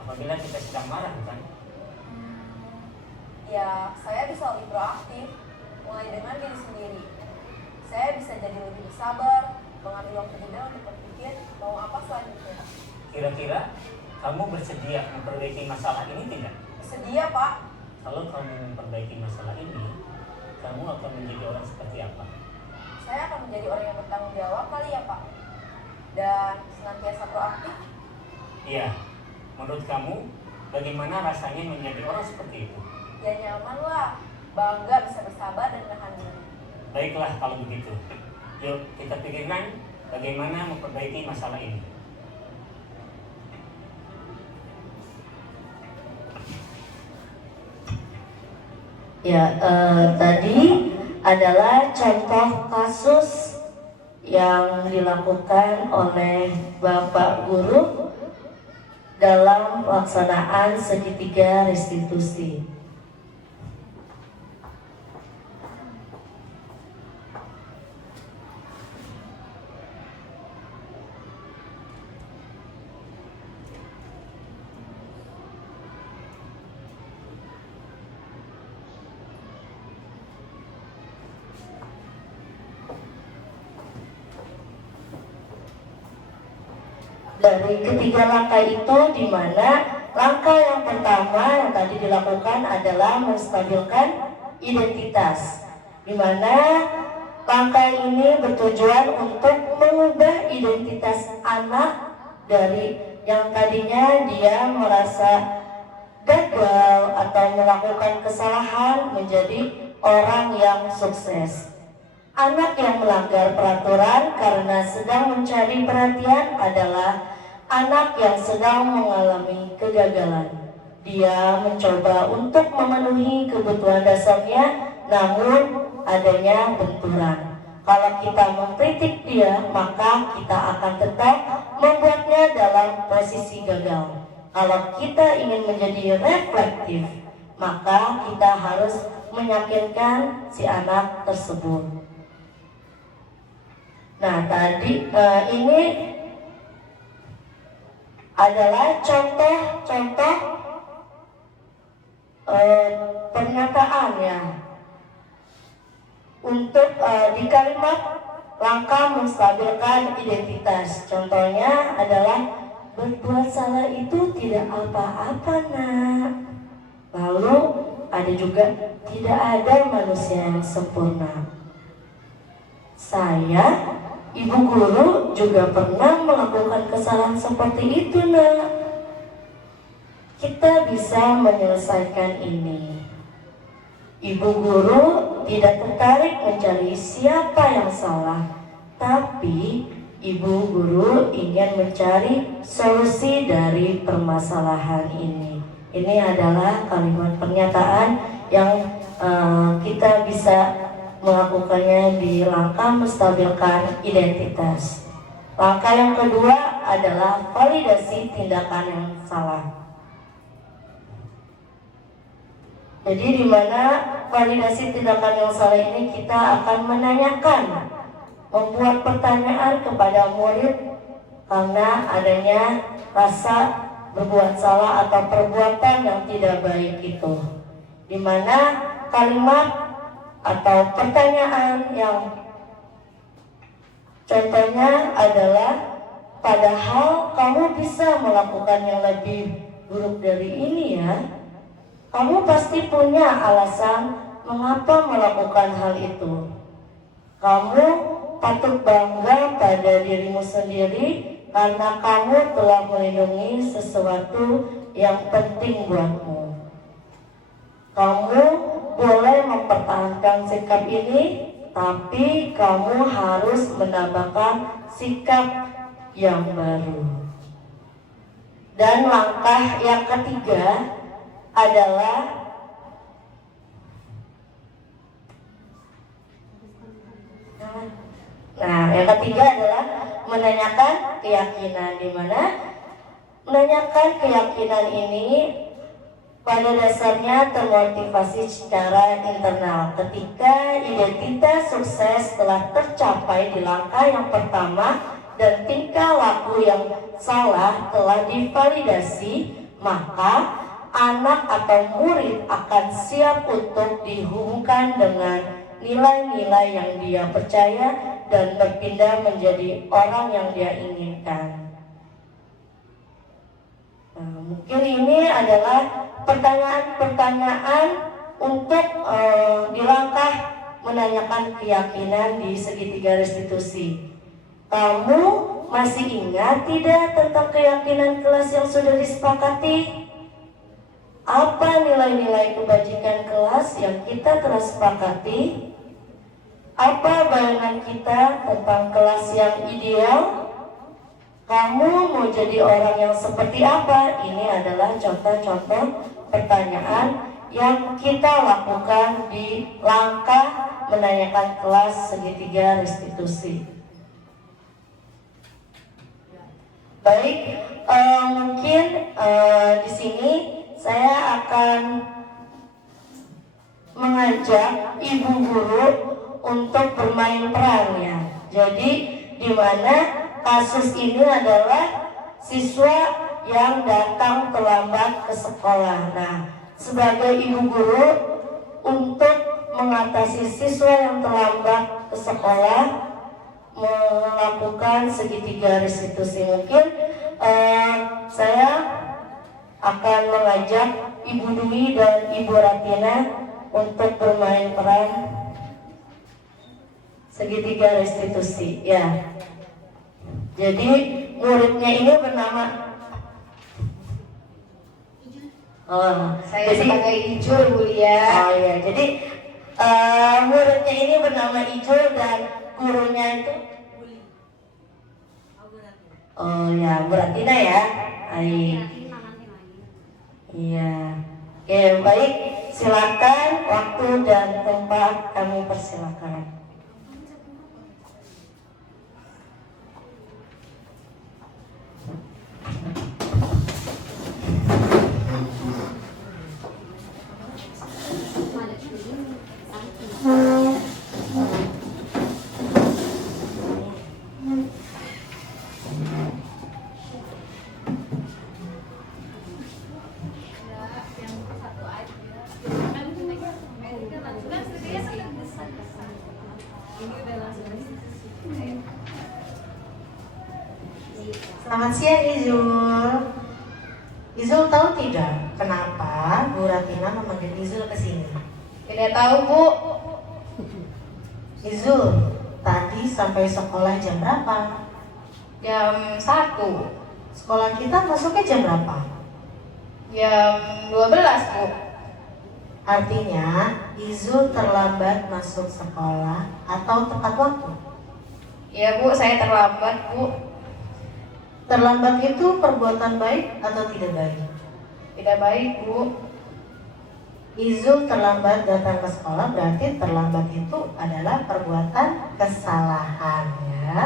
apabila kita sedang marah, bukan? Ya, saya bisa lebih proaktif, mulai dengan diri sendiri. Saya bisa jadi lebih bersabar, mengambil waktu jeda untuk berpikir mau apa selanjutnya. Kira-kira kamu bersedia memperbaiki masalah ini tidak? Bersedia Pak. Kalau kamu memperbaiki masalah ini, kamu akan menjadi orang seperti apa? Saya akan menjadi orang yang bertanggung jawab kali ya Pak. Dan senantiasa proaktif. Iya, menurut kamu bagaimana rasanya menjadi orang seperti itu? Ya nyaman lah, bangga bisa bersabar dan menahan diri. Baiklah kalau begitu. Yuk kita pikirkan bagaimana memperbaiki masalah ini. Ya, tadi adalah contoh kasus yang dilakukan oleh Bapak Guru dalam pelaksanaan segitiga restitusi. Dari ketiga langkah itu, di mana langkah yang pertama yang tadi dilakukan adalah menstabilkan identitas, di mana langkah ini bertujuan untuk mengubah identitas anak dari yang tadinya dia merasa gagal atau melakukan kesalahan menjadi orang yang sukses. Anak yang melanggar peraturan karena sedang mencari perhatian adalah anak yang sedang mengalami kegagalan. Dia mencoba untuk memenuhi kebutuhan dasarnya, namun adanya benturan. Kalau kita mengkritik dia, maka kita akan tetap membuatnya dalam posisi gagal. Kalau kita ingin menjadi reflektif, maka kita harus meyakinkan si anak tersebut. Nah, tadi ini adalah contoh-contoh pernyataan ya untuk di kalimat langkah menstabilkan identitas. Contohnya adalah berbuat salah itu tidak apa-apa nak. Lalu ada juga tidak ada manusia yang sempurna. Saya ibu guru juga pernah melakukan kesalahan seperti itu, nak. Kita bisa menyelesaikan ini. Ibu guru tidak tertarik mencari siapa yang salah, tapi ibu guru ingin mencari solusi dari permasalahan ini. Ini adalah kalimat pernyataan yang kita bisa melakukannya di langkah menstabilkan identitas. Langkah yang kedua adalah validasi tindakan yang salah. Jadi di mana validasi tindakan yang salah ini kita akan menanyakan, membuat pertanyaan kepada murid karena adanya rasa berbuat salah atau perbuatan yang tidak baik itu. Di mana kalimat atau pertanyaan yang contohnya adalah, padahal kamu bisa melakukan yang lebih buruk dari ini ya. Kamu pasti punya alasan mengapa melakukan hal itu. Kamu patut bangga pada dirimu sendiri karena kamu telah melindungi sesuatu yang penting buatmu. Kamu boleh mempertahankan sikap ini, tapi kamu harus menambahkan sikap yang baru. Dan langkah yang ketiga adalah menanyakan keyakinan, di mana menanyakan keyakinan ini pada dasarnya termotivasi secara internal. Ketika identitas sukses telah tercapai di langkah yang pertama dan tingkah laku yang salah telah divalidasi, maka anak atau murid akan siap untuk dihubungkan dengan nilai-nilai yang dia percaya dan berpindah menjadi orang yang dia inginkan. Mungkin ini adalah pertanyaan-pertanyaan untuk di langkah menanyakan keyakinan di segitiga restitusi. Kamu masih ingat tidak tentang keyakinan kelas yang sudah disepakati? Apa nilai-nilai kebajikan kelas yang kita telah sepakati? Apa bayangan kita tentang kelas yang ideal? Kamu mau jadi orang yang seperti apa? Ini adalah contoh-contoh pertanyaan yang kita lakukan di langkah menanyakan kelas segitiga restitusi. Baik, mungkin di sini saya akan mengajak ibu guru untuk bermain peran ya. Jadi di mana kasus ini adalah siswa yang datang terlambat ke sekolah. Nah, sebagai ibu guru untuk mengatasi siswa yang terlambat ke sekolah, melakukan segitiga restitusi, mungkin saya akan mengajak Ibu Dwi dan Ibu Ratina untuk bermain peran segitiga restitusi ya. Jadi muridnya ini bernama Saya sebagai Ijul, Bu Lia. Oh ya, jadi muridnya ini bernama Ijul dan gurunya itu oh ya, Bu Ratina ya. Iya. Oke, baik. Silakan, waktu dan tempat kami persilakan. Selamat siang Izul. Izul tahu tidak kenapa Bu Ratina memanggil Izul ke sini? Tidak tahu, Bu. Izul, tadi sampai sekolah jam berapa? Jam 1. Sekolah kita masuknya jam berapa? Jam 12, Bu. Artinya, Izul terlambat masuk sekolah atau tepat waktu? Iya, Bu, saya terlambat, Bu. Terlambat itu perbuatan baik atau tidak baik? Tidak baik, Bu. Izul terlambat datang ke sekolah berarti terlambat itu adalah perbuatan kesalahan, ya.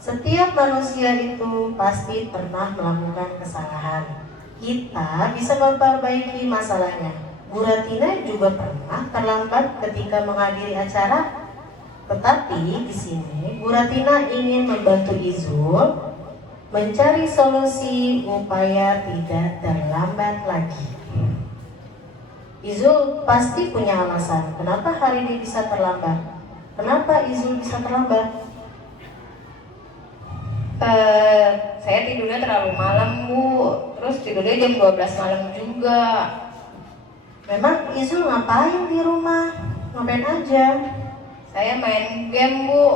Setiap manusia itu pasti pernah melakukan kesalahan. Kita bisa memperbaiki masalahnya. Bu Ratina juga pernah terlambat ketika menghadiri acara, tetapi di sini Bu Ratina ingin membantu Izul mencari solusi supaya tidak terlambat lagi. Izul pasti punya alasan kenapa hari ini bisa terlambat. Kenapa Izul bisa terlambat? Saya tidurnya terlalu malam, Bu. Terus tidurnya jam 12 malam juga. Memang Izul ngapain di rumah? Ngapain aja? Saya main game, Bu.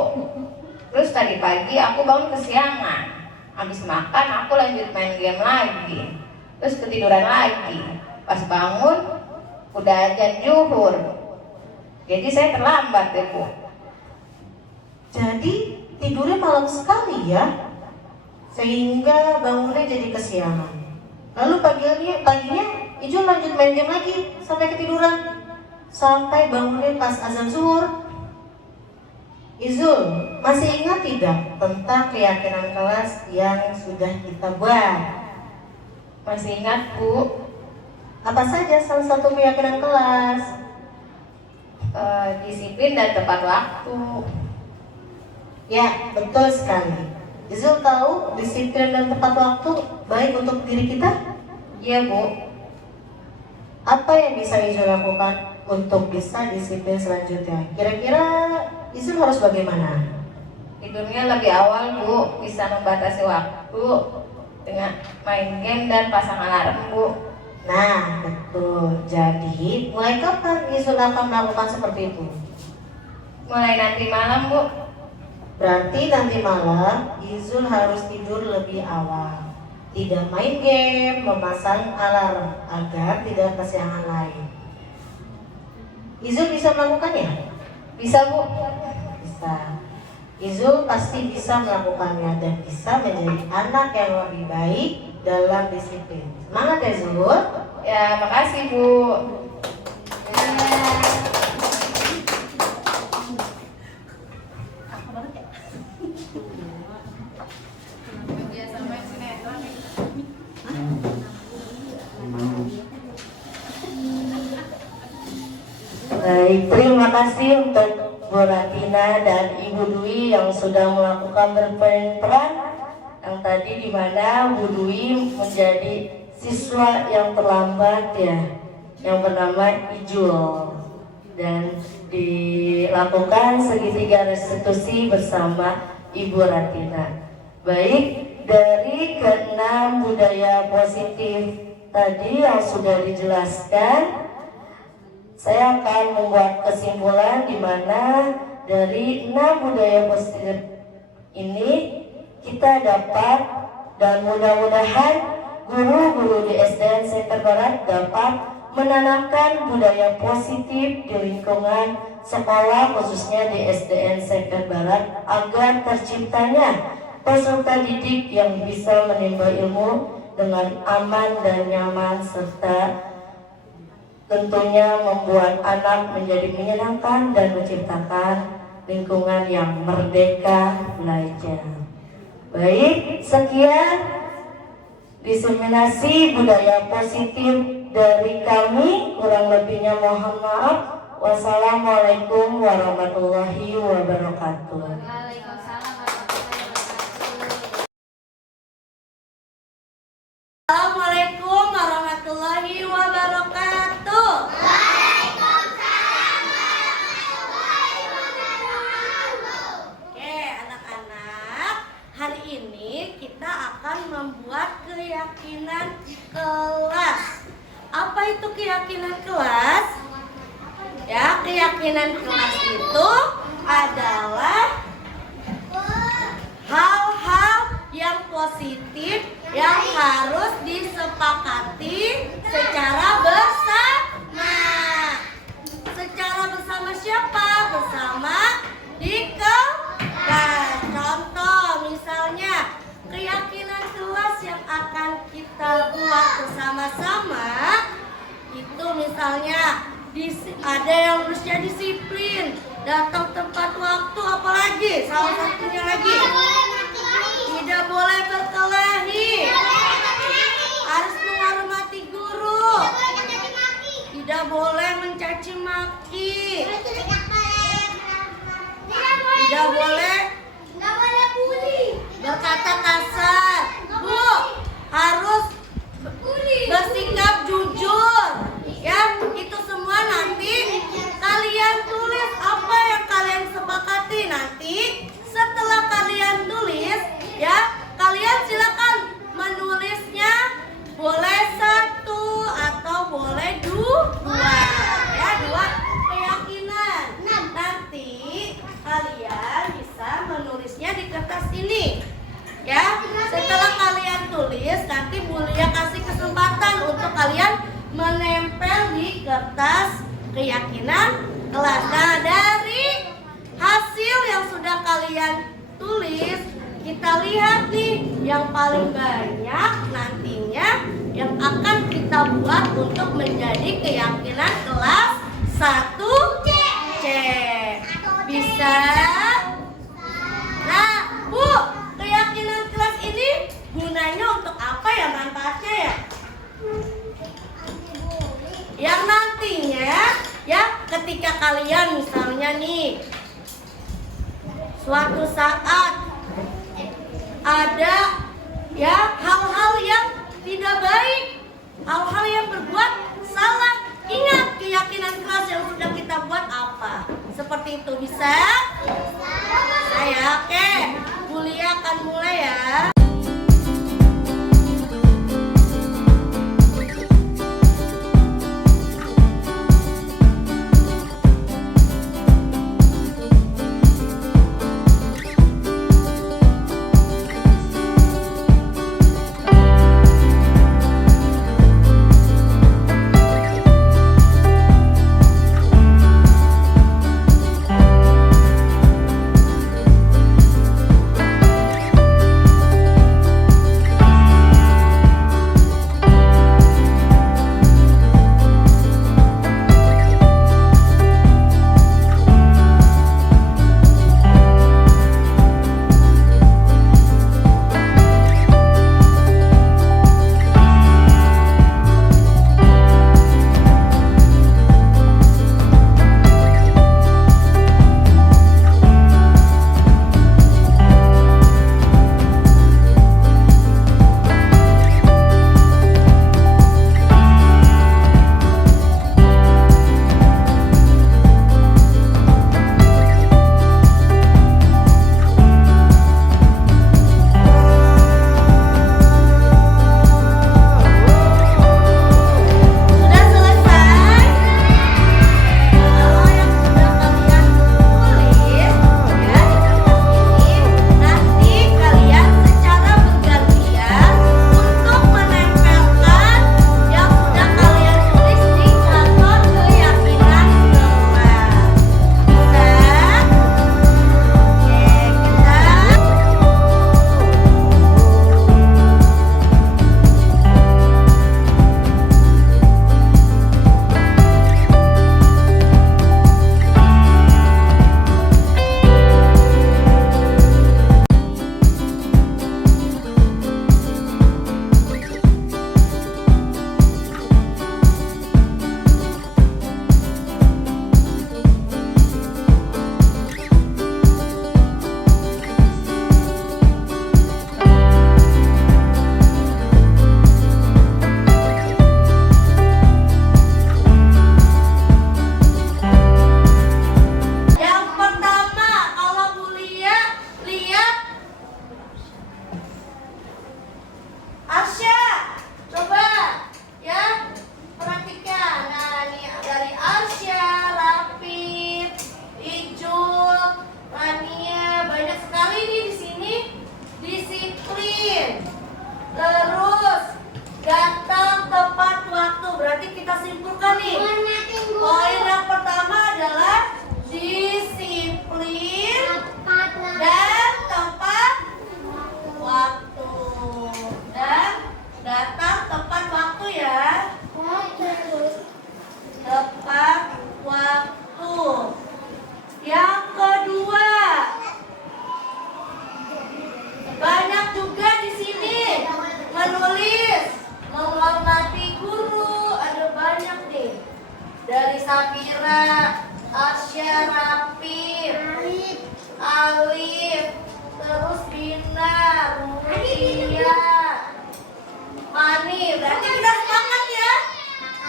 Terus tadi pagi aku bangun kesiangan. Habis makan aku lanjut main game lagi. Terus ketiduran lagi. Pas bangun udah azan zuhur. Jadi saya terlambat deh, Bu. Jadi tidurnya malam sekali ya? Sehingga bangunnya jadi kesiangan. Lalu paginya Izul lanjut main game lagi sampai ketiduran. Sampai bangunnya pas azan zuhur. Izul, masih ingat tidak tentang keyakinan kelas yang sudah kita buat? Masih ingat, Bu. Apa saja salah satu keyakinan kelas? Disiplin dan tepat waktu. Ya, betul sekali. Izul tahu disiplin dan tepat waktu baik untuk diri kita? Iya, Bu. Apa yang bisa Izul lakukan untuk bisa disiplin selanjutnya? Kira-kira Izul harus bagaimana? Tidurnya lebih awal, Bu. Bisa membatasi waktu dengan main game dan pasang alarm, Bu. Nah, betul. Jadi, mulai kapan Izul akan melakukan seperti itu? Mulai nanti malam, Bu. Berarti nanti malam Izul harus tidur lebih awal. Tidak main game, memasang alarm agar tidak kesiangan lain. Izul bisa melakukannya? Bisa, Bu. Bisa. Izul pasti bisa melakukannya dan bisa menjadi anak yang lebih baik dalam disiplin. Semangat ya, Zul. Ya, makasih, Bu. Baik, terima kasih untuk Bu Ratina dan Ibu Dwi yang sudah melakukan berperan yang tadi di mana Bu Dwi menjadi siswa yang terlambat ya, yang bernama Ijul, dan dilakukan segitiga restitusi bersama Ibu Ratina. Baik, dari keenam budaya positif tadi yang sudah dijelaskan, saya akan membuat kesimpulan di mana dari 6 budaya positif ini kita dapat, dan mudah-mudahan guru-guru di SDN Center Barat dapat menanamkan budaya positif di lingkungan sekolah, khususnya di SDN Center Barat, agar terciptanya peserta didik yang bisa menimba ilmu dengan aman dan nyaman, serta tentunya membuat anak menjadi menyenangkan dan menciptakan lingkungan yang merdeka belajar. Baik, sekian diseminasi budaya positif dari kami. Kurang lebihnya mohon maaf. Wassalamualaikum warahmatullahi wabarakatuh. Assalamualaikum warahmatullahi wabarakatuh. Waalaikumsalam warahmatullahi wabarakatuh. Oke, anak-anak, hari ini kita akan membuat keyakinan kelas. Apa itu keyakinan kelas? Ya, keyakinan kelas itu adalah kita buat bersama-sama itu misalnya ada yang harusnya disiplin, datang tepat waktu, apalagi salah satunya lagi tidak boleh berkelahi, harus menghormati guru, tidak boleh mencaci maki, tidak boleh berkata kasar. Bu, harus bersikap jujur. Ya, itu semua nanti kalian tulis apa yang kalian sepakati. Nanti setelah kalian tulis, ya, kalian silakan menulisnya boleh 1 atau boleh 2. Ya, 2 keyakinan. Nanti kalian bisa menulisnya di kertas ini. Ya, setelah kalian tulis, nanti Bu Lia kasih kesempatan untuk kalian menempel di kertas keyakinan kelas. Nah, dari hasil yang sudah kalian tulis, kita lihat nih yang paling banyak nantinya yang akan kita buat untuk menjadi keyakinan kelas 1C. Bisa? Nah, Bu, keyakinan kelas ini gunanya untuk apa ya, manfaatnya ya? Yang nantinya ya ketika kalian misalnya nih suatu saat ada ya hal-hal yang tidak baik, hal-hal yang berbuat salah, ingat keyakinan kelas yang sudah kita buat apa? Seperti itu, bisa? Saya oke. Bu Lia akan mulai ya. menulis, menghormati guru, ada banyak nih. Dari Sapira, Arsya, Rapif, Alif, terus Binar, Mulia, Mani. Berarti kita sepakat ya.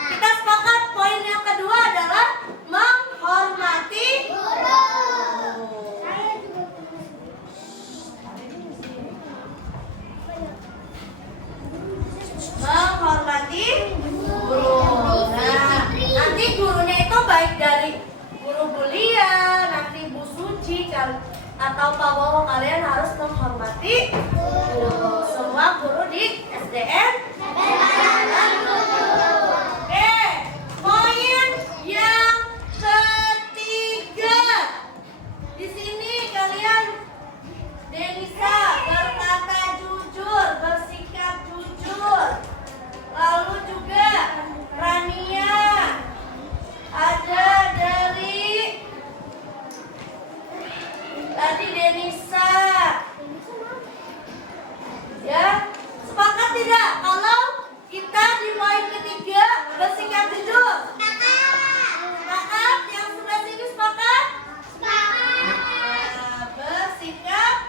Kita sepakat poin yang kedua adalah menghormati guru. Menghormati guru. Nah, nanti gurunya itu baik dari guru Bulia, nanti Bu Suci atau Pak Bowo, kalian harus menghormati guru. Semua guru di SDN. Oke, poin yang ketiga. Di sini kalian Denisa berkata jujur, bersikap jujur. Lalu juga Rania, ada dari tadi Denisa. Ya, sepakat tidak kalau kita di poin ketiga bersikap jujur? Sepakat? Yang sudah sini sepakat? Nah, bersikap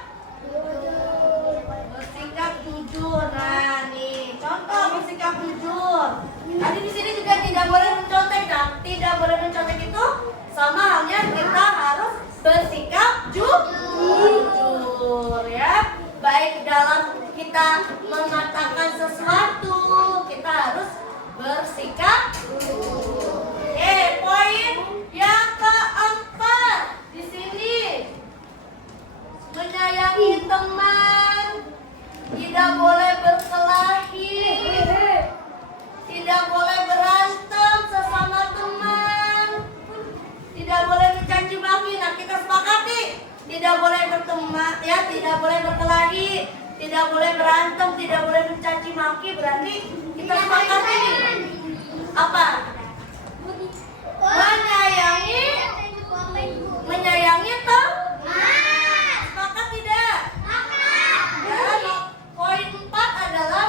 jujur. Nah, nih contoh bersikap jujur. Tadi di sini juga tidak boleh mencontek. Nah, tidak boleh mencontek itu sama halnya kita harus bersikap jujur ya. Baik dalam kita mengatakan sesuatu, kita harus bersikap jujur. Oke, poin yang keempat di sini menyayangi teman, tidak boleh berkelahi, tidak boleh berantem sesama teman, tidak boleh mencaci maki. Nah, kita sepakati tidak boleh berteman ya, tidak boleh berkelahi, tidak boleh berantem, tidak boleh mencaci maki. Berarti kita sepakati apa? Menyayangi teman. Sepakat tidak? Ya, poin 4 adalah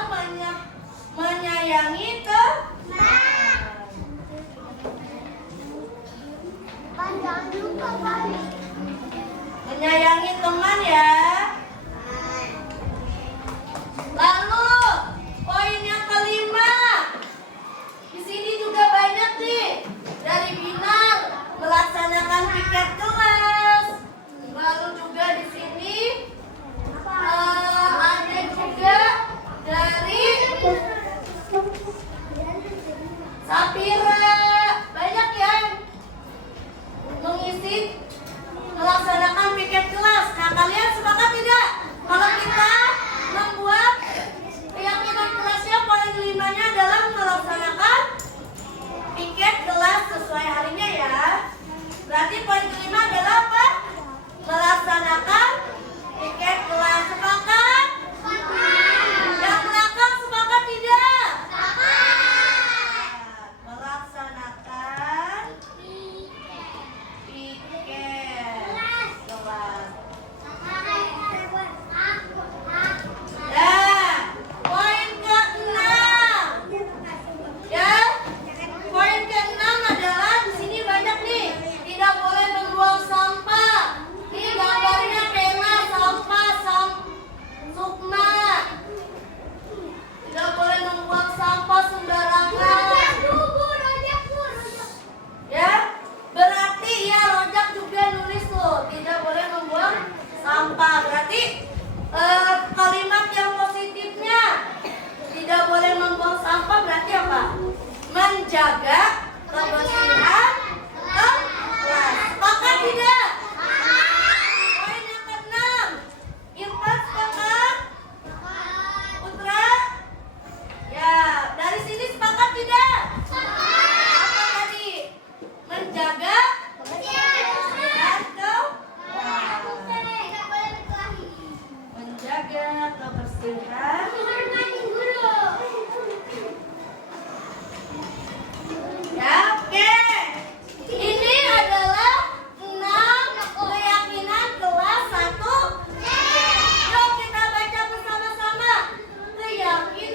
menyayangi teman. Menyayangi teman ya. Lalu poin yang kelima, di sini juga banyak nih dari Binar melaksanakan piket kelas. Lalu juga di sini ada juga dari Sapira, banyak ya mengisi melaksanakan piket kelas. Nah, kalian sepakat tidak kalau kita membuat keyakinan kelasnya poin 5-nya adalah melaksanakan piket kelas sesuai harinya ya. Berarti poin kelima adalah apa? Melaksanakan piket kelas. Sepakat? Yang belakang sepakat tidak? Melaksanakan piket kelas. Nah, poin ke-6 ya. Poin ke-6 adalah di sini banyak nih, tidak boleh membuang sampah. Ini gambarnya pena, sampah, sukma. Tidak boleh membuang sampah sembarangan. Ya, berarti ya Rojak juga nulis tuh, tidak boleh membuang sampah. Berarti kalimat yang positifnya tidak boleh membuang sampah berarti apa? Menjaga kebersihan kelas. Sepakat tidak? Poin yang ke-6. Irfan sepakat? Putra? Ya, dari sini sepakat tidak? Apa tadi? Menjaga kebersihan kelas. Menjaga kebersihan. Ya, oke. Ini adalah 6 keyakinan kelas 1. Yuk kita baca bersama-sama. Keyakinan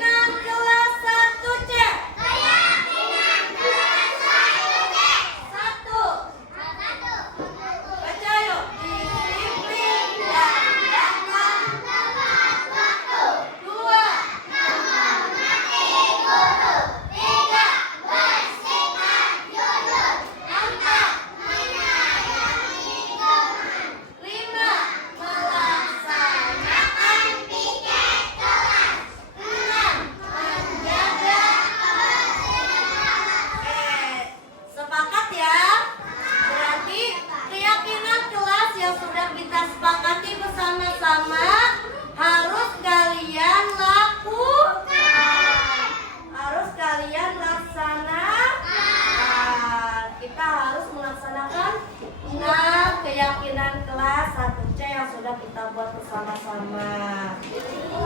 sudah kita buat bersama-sama.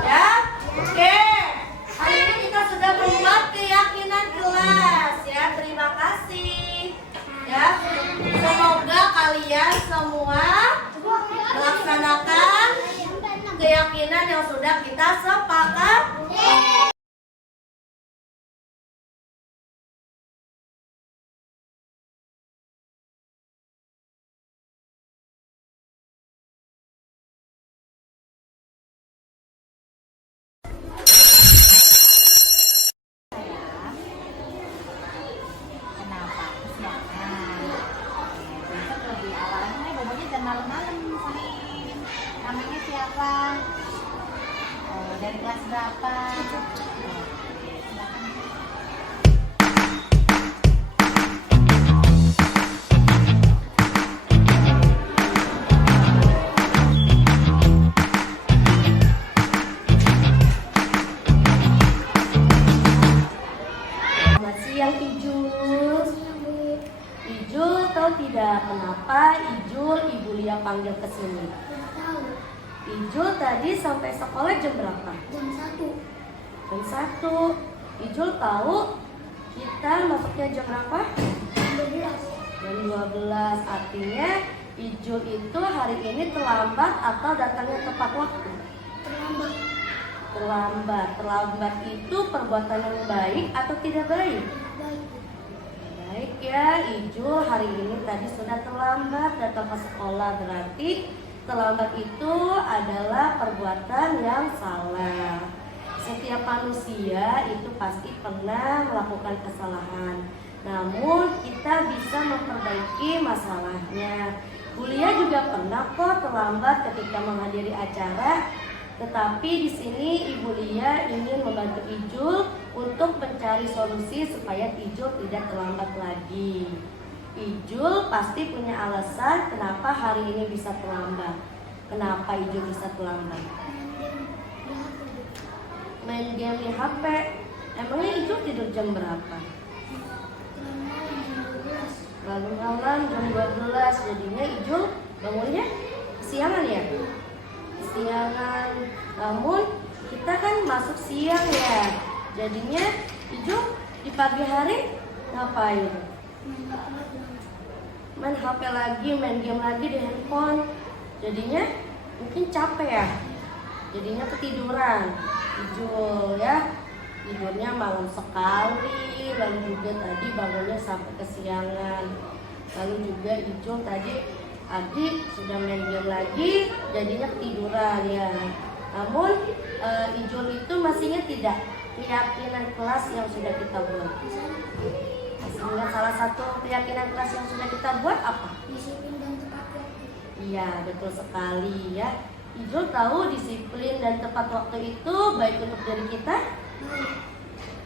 Ya, oke. Hari ini kita sudah membuat keyakinan kelas. Ya, terima kasih. Ya, semoga kalian semua melaksanakan keyakinan yang sudah kita sepakati. Kenapa kesiangan? Besok lebih awal lagi, bobonya jangan malam-malam, Samin. Namanya siapa? Oh, dari kelas berapa? Oke, silakan. Selamat siang Ijul. Ijul tahu tidak kenapa Ijul Ibu Lia panggil ke sini? Ijul tadi sampai sekolah jam berapa? Jam 1. Jam 1. Ijul tahu kita masuknya jam berapa? Jam 12. Artinya Ijul itu hari ini terlambat atau datangnya tepat waktu? Terlambat. Terlambat itu perbuatan yang baik atau tidak baik? Baik ya, Ijul hari ini tadi sudah terlambat datang ke sekolah, berarti terlambat itu adalah perbuatan yang salah. Setiap manusia itu pasti pernah melakukan kesalahan, namun kita bisa memperbaiki masalahnya. Bu Lia juga pernah kok terlambat ketika menghadiri acara. Tetapi di sini Ibu Lia ingin membantu Ijul untuk mencari solusi supaya Ijul tidak terlambat lagi. Ijul pasti punya alasan kenapa hari ini bisa terlambat. Kenapa Ijul bisa terlambat? Main game di HP. Emangnya Ijul tidur jam berapa? Lalu malam jam 12. Jadinya Ijul bangunnya kesiangan ya? Siangan, namun kita kan masuk siang ya, jadinya Ijul di pagi hari ngapain? Main HP lagi, main game lagi di handphone, jadinya mungkin capek ya, jadinya ketiduran. Ijul ya, tidurnya malam sekali, lalu juga tadi bangunnya sampai kesiangan, lalu juga Ijul tadi adik sudah main game lagi, jadinya ketiduran ya. Namun Ijul itu masihnya tidak keyakinan kelas yang sudah kita buat. Sehingga salah satu keyakinan kelas yang sudah kita buat apa? Disiplin dan tepat waktu. Iya, betul sekali ya. Ijul tahu disiplin dan tepat waktu itu baik untuk diri kita.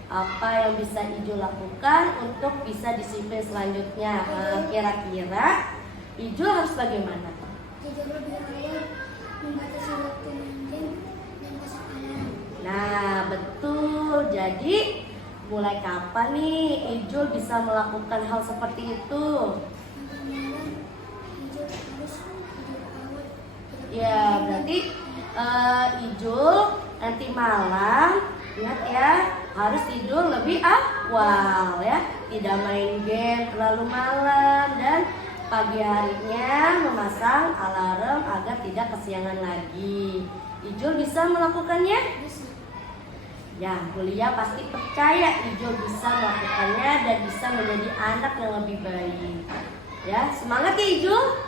Apa yang bisa Ijul lakukan untuk bisa disiplin selanjutnya? Kira-kira Ijul harus bagaimana? Tidur lebih awal, membatasi waktu main game dan kesalahan. Nah, betul. Jadi, mulai kapan nih Ijul bisa melakukan hal seperti itu? Ijul harus tidur awal. Ya, berarti Ijul nanti malam, ingat ya, harus tidur lebih awal ya. Tidak main game terlalu malam dan pagi harinya memasang alarm agar tidak kesiangan lagi. Ijul bisa melakukannya? Bisa. Ya, Bu Lia pasti percaya Ijul bisa melakukannya dan bisa menjadi anak yang lebih baik. Ya, semangat ya Ijul.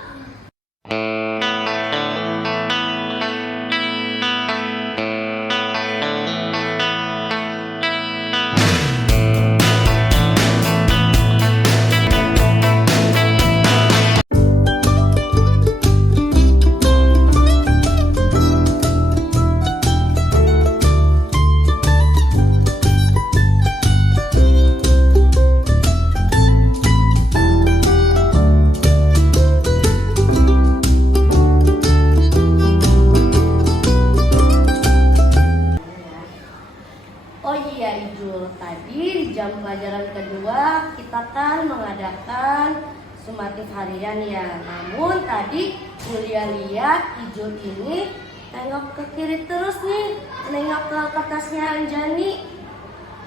Tadi di jam pelajaran kedua kita kan mengadakan sumatif harian ya. Namun tadi Bulia lihat Ijul ini tengok ke kiri terus nih, nengok ke kertasnya Anjani.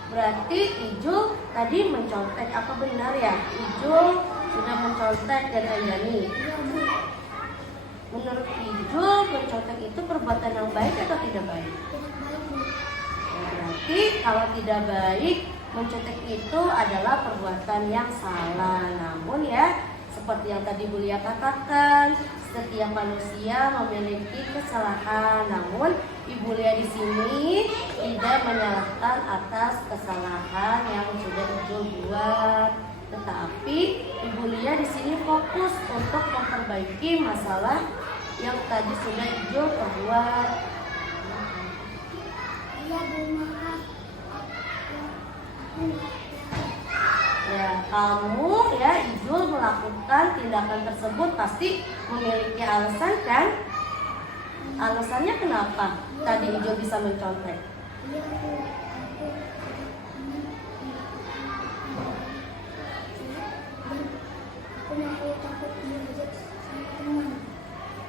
Berarti Ijul tadi mencontek, apa benar ya? Ijul sudah mencontek dari Anjani. Menurut Ijul, mencontek itu perbuatan yang baik atau tidak baik? Ya, berarti kalau tidak baik, mencontek itu adalah perbuatan yang salah. Namun ya, seperti yang tadi Bulia katakan, setiap manusia memiliki kesalahan. Namun Ibu Lia di sini tidak menyalahkan atas kesalahan yang sudah Ijul buat, tetapi Ibu Lia di sini fokus untuk memperbaiki masalah yang tadi sudah Ijul perbuat. Ya, kamu ya Ijul melakukan tindakan tersebut pasti memiliki alasan kan? Alasannya kenapa tadi Ijul bisa mencontek?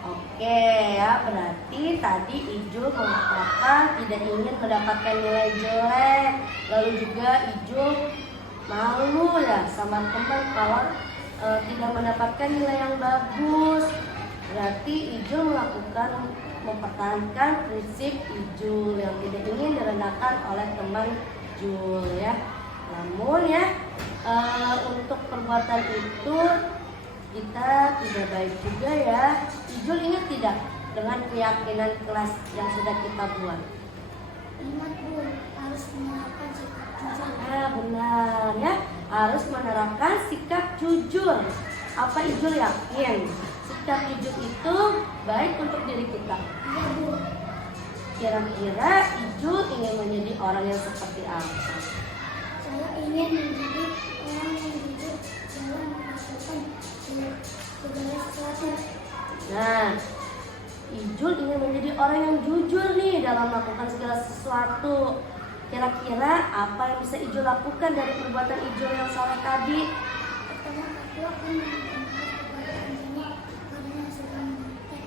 Oke ya, berarti tadi Ijul mengatakan tidak ingin mendapatkan nilai jelek. Lalu juga Ijul malu ya sama teman kalau tidak mendapatkan nilai yang bagus. Berarti Ijul mempertahankan prinsip Ijul yang tidak ingin direndahkan oleh teman Ijul ya. Namun ya untuk perbuatan itu kita tidak baik juga ya. Ijul ingat tidak dengan keyakinan kelas yang sudah kita buat? Ingat Bu, harus menerapkan sikap jujur. Benar ya, harus menerapkan sikap jujur. Apa Ijul yakin sikap jujur itu baik untuk diri kita? Iya Bu. Kira-kira Ijul ingin menjadi orang yang seperti apa? Saya ingin menjadi orang yang jujur dalam melakukan segala sesuatu. Nah, Ijul ingin menjadi orang yang jujur nih dalam melakukan segala sesuatu. Kira-kira apa yang bisa Ijul lakukan dari perbuatan Ijul yang salah tadi? Pertama, aku akan meminta maaf kepada Anjani karena sudah menyakiti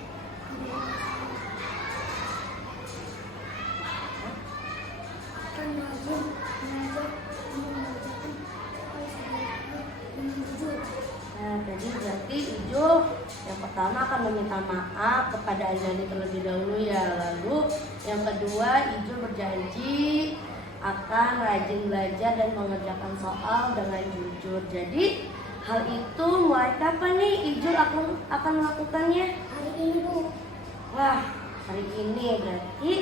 akan rajin belajar dan mengerjakan supaya sebaiknya dengan jujur. Nah, jadi berarti Ijul yang pertama akan meminta maaf kepada Anjani terlebih dahulu ya. Lalu yang kedua Ijul berjanji akan rajin belajar dan mengerjakan soal dengan jujur. Jadi hal itu mulai kapan nih Ijul akan melakukannya? Hari ini Bu. Wah, hari ini berarti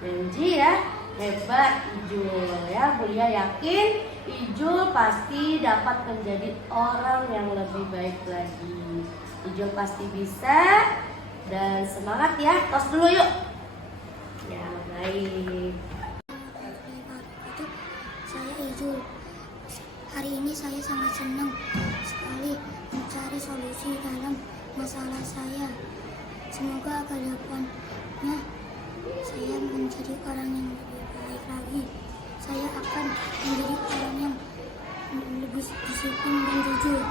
janji ya. Hebat Ijul ya. Bulia yakin Ijul pasti dapat menjadi orang yang lebih baik lagi. Ijul pasti bisa dan semangat ya. Tos dulu yuk. Ya, baik. Saya Ijul. Hari ini saya sangat senang sekali mencari solusi dalam masalah saya. Semoga ke depannya saya menjadi orang yang lebih baik lagi. Saya akan menjadi orang yang lebih disiplin dan jujur.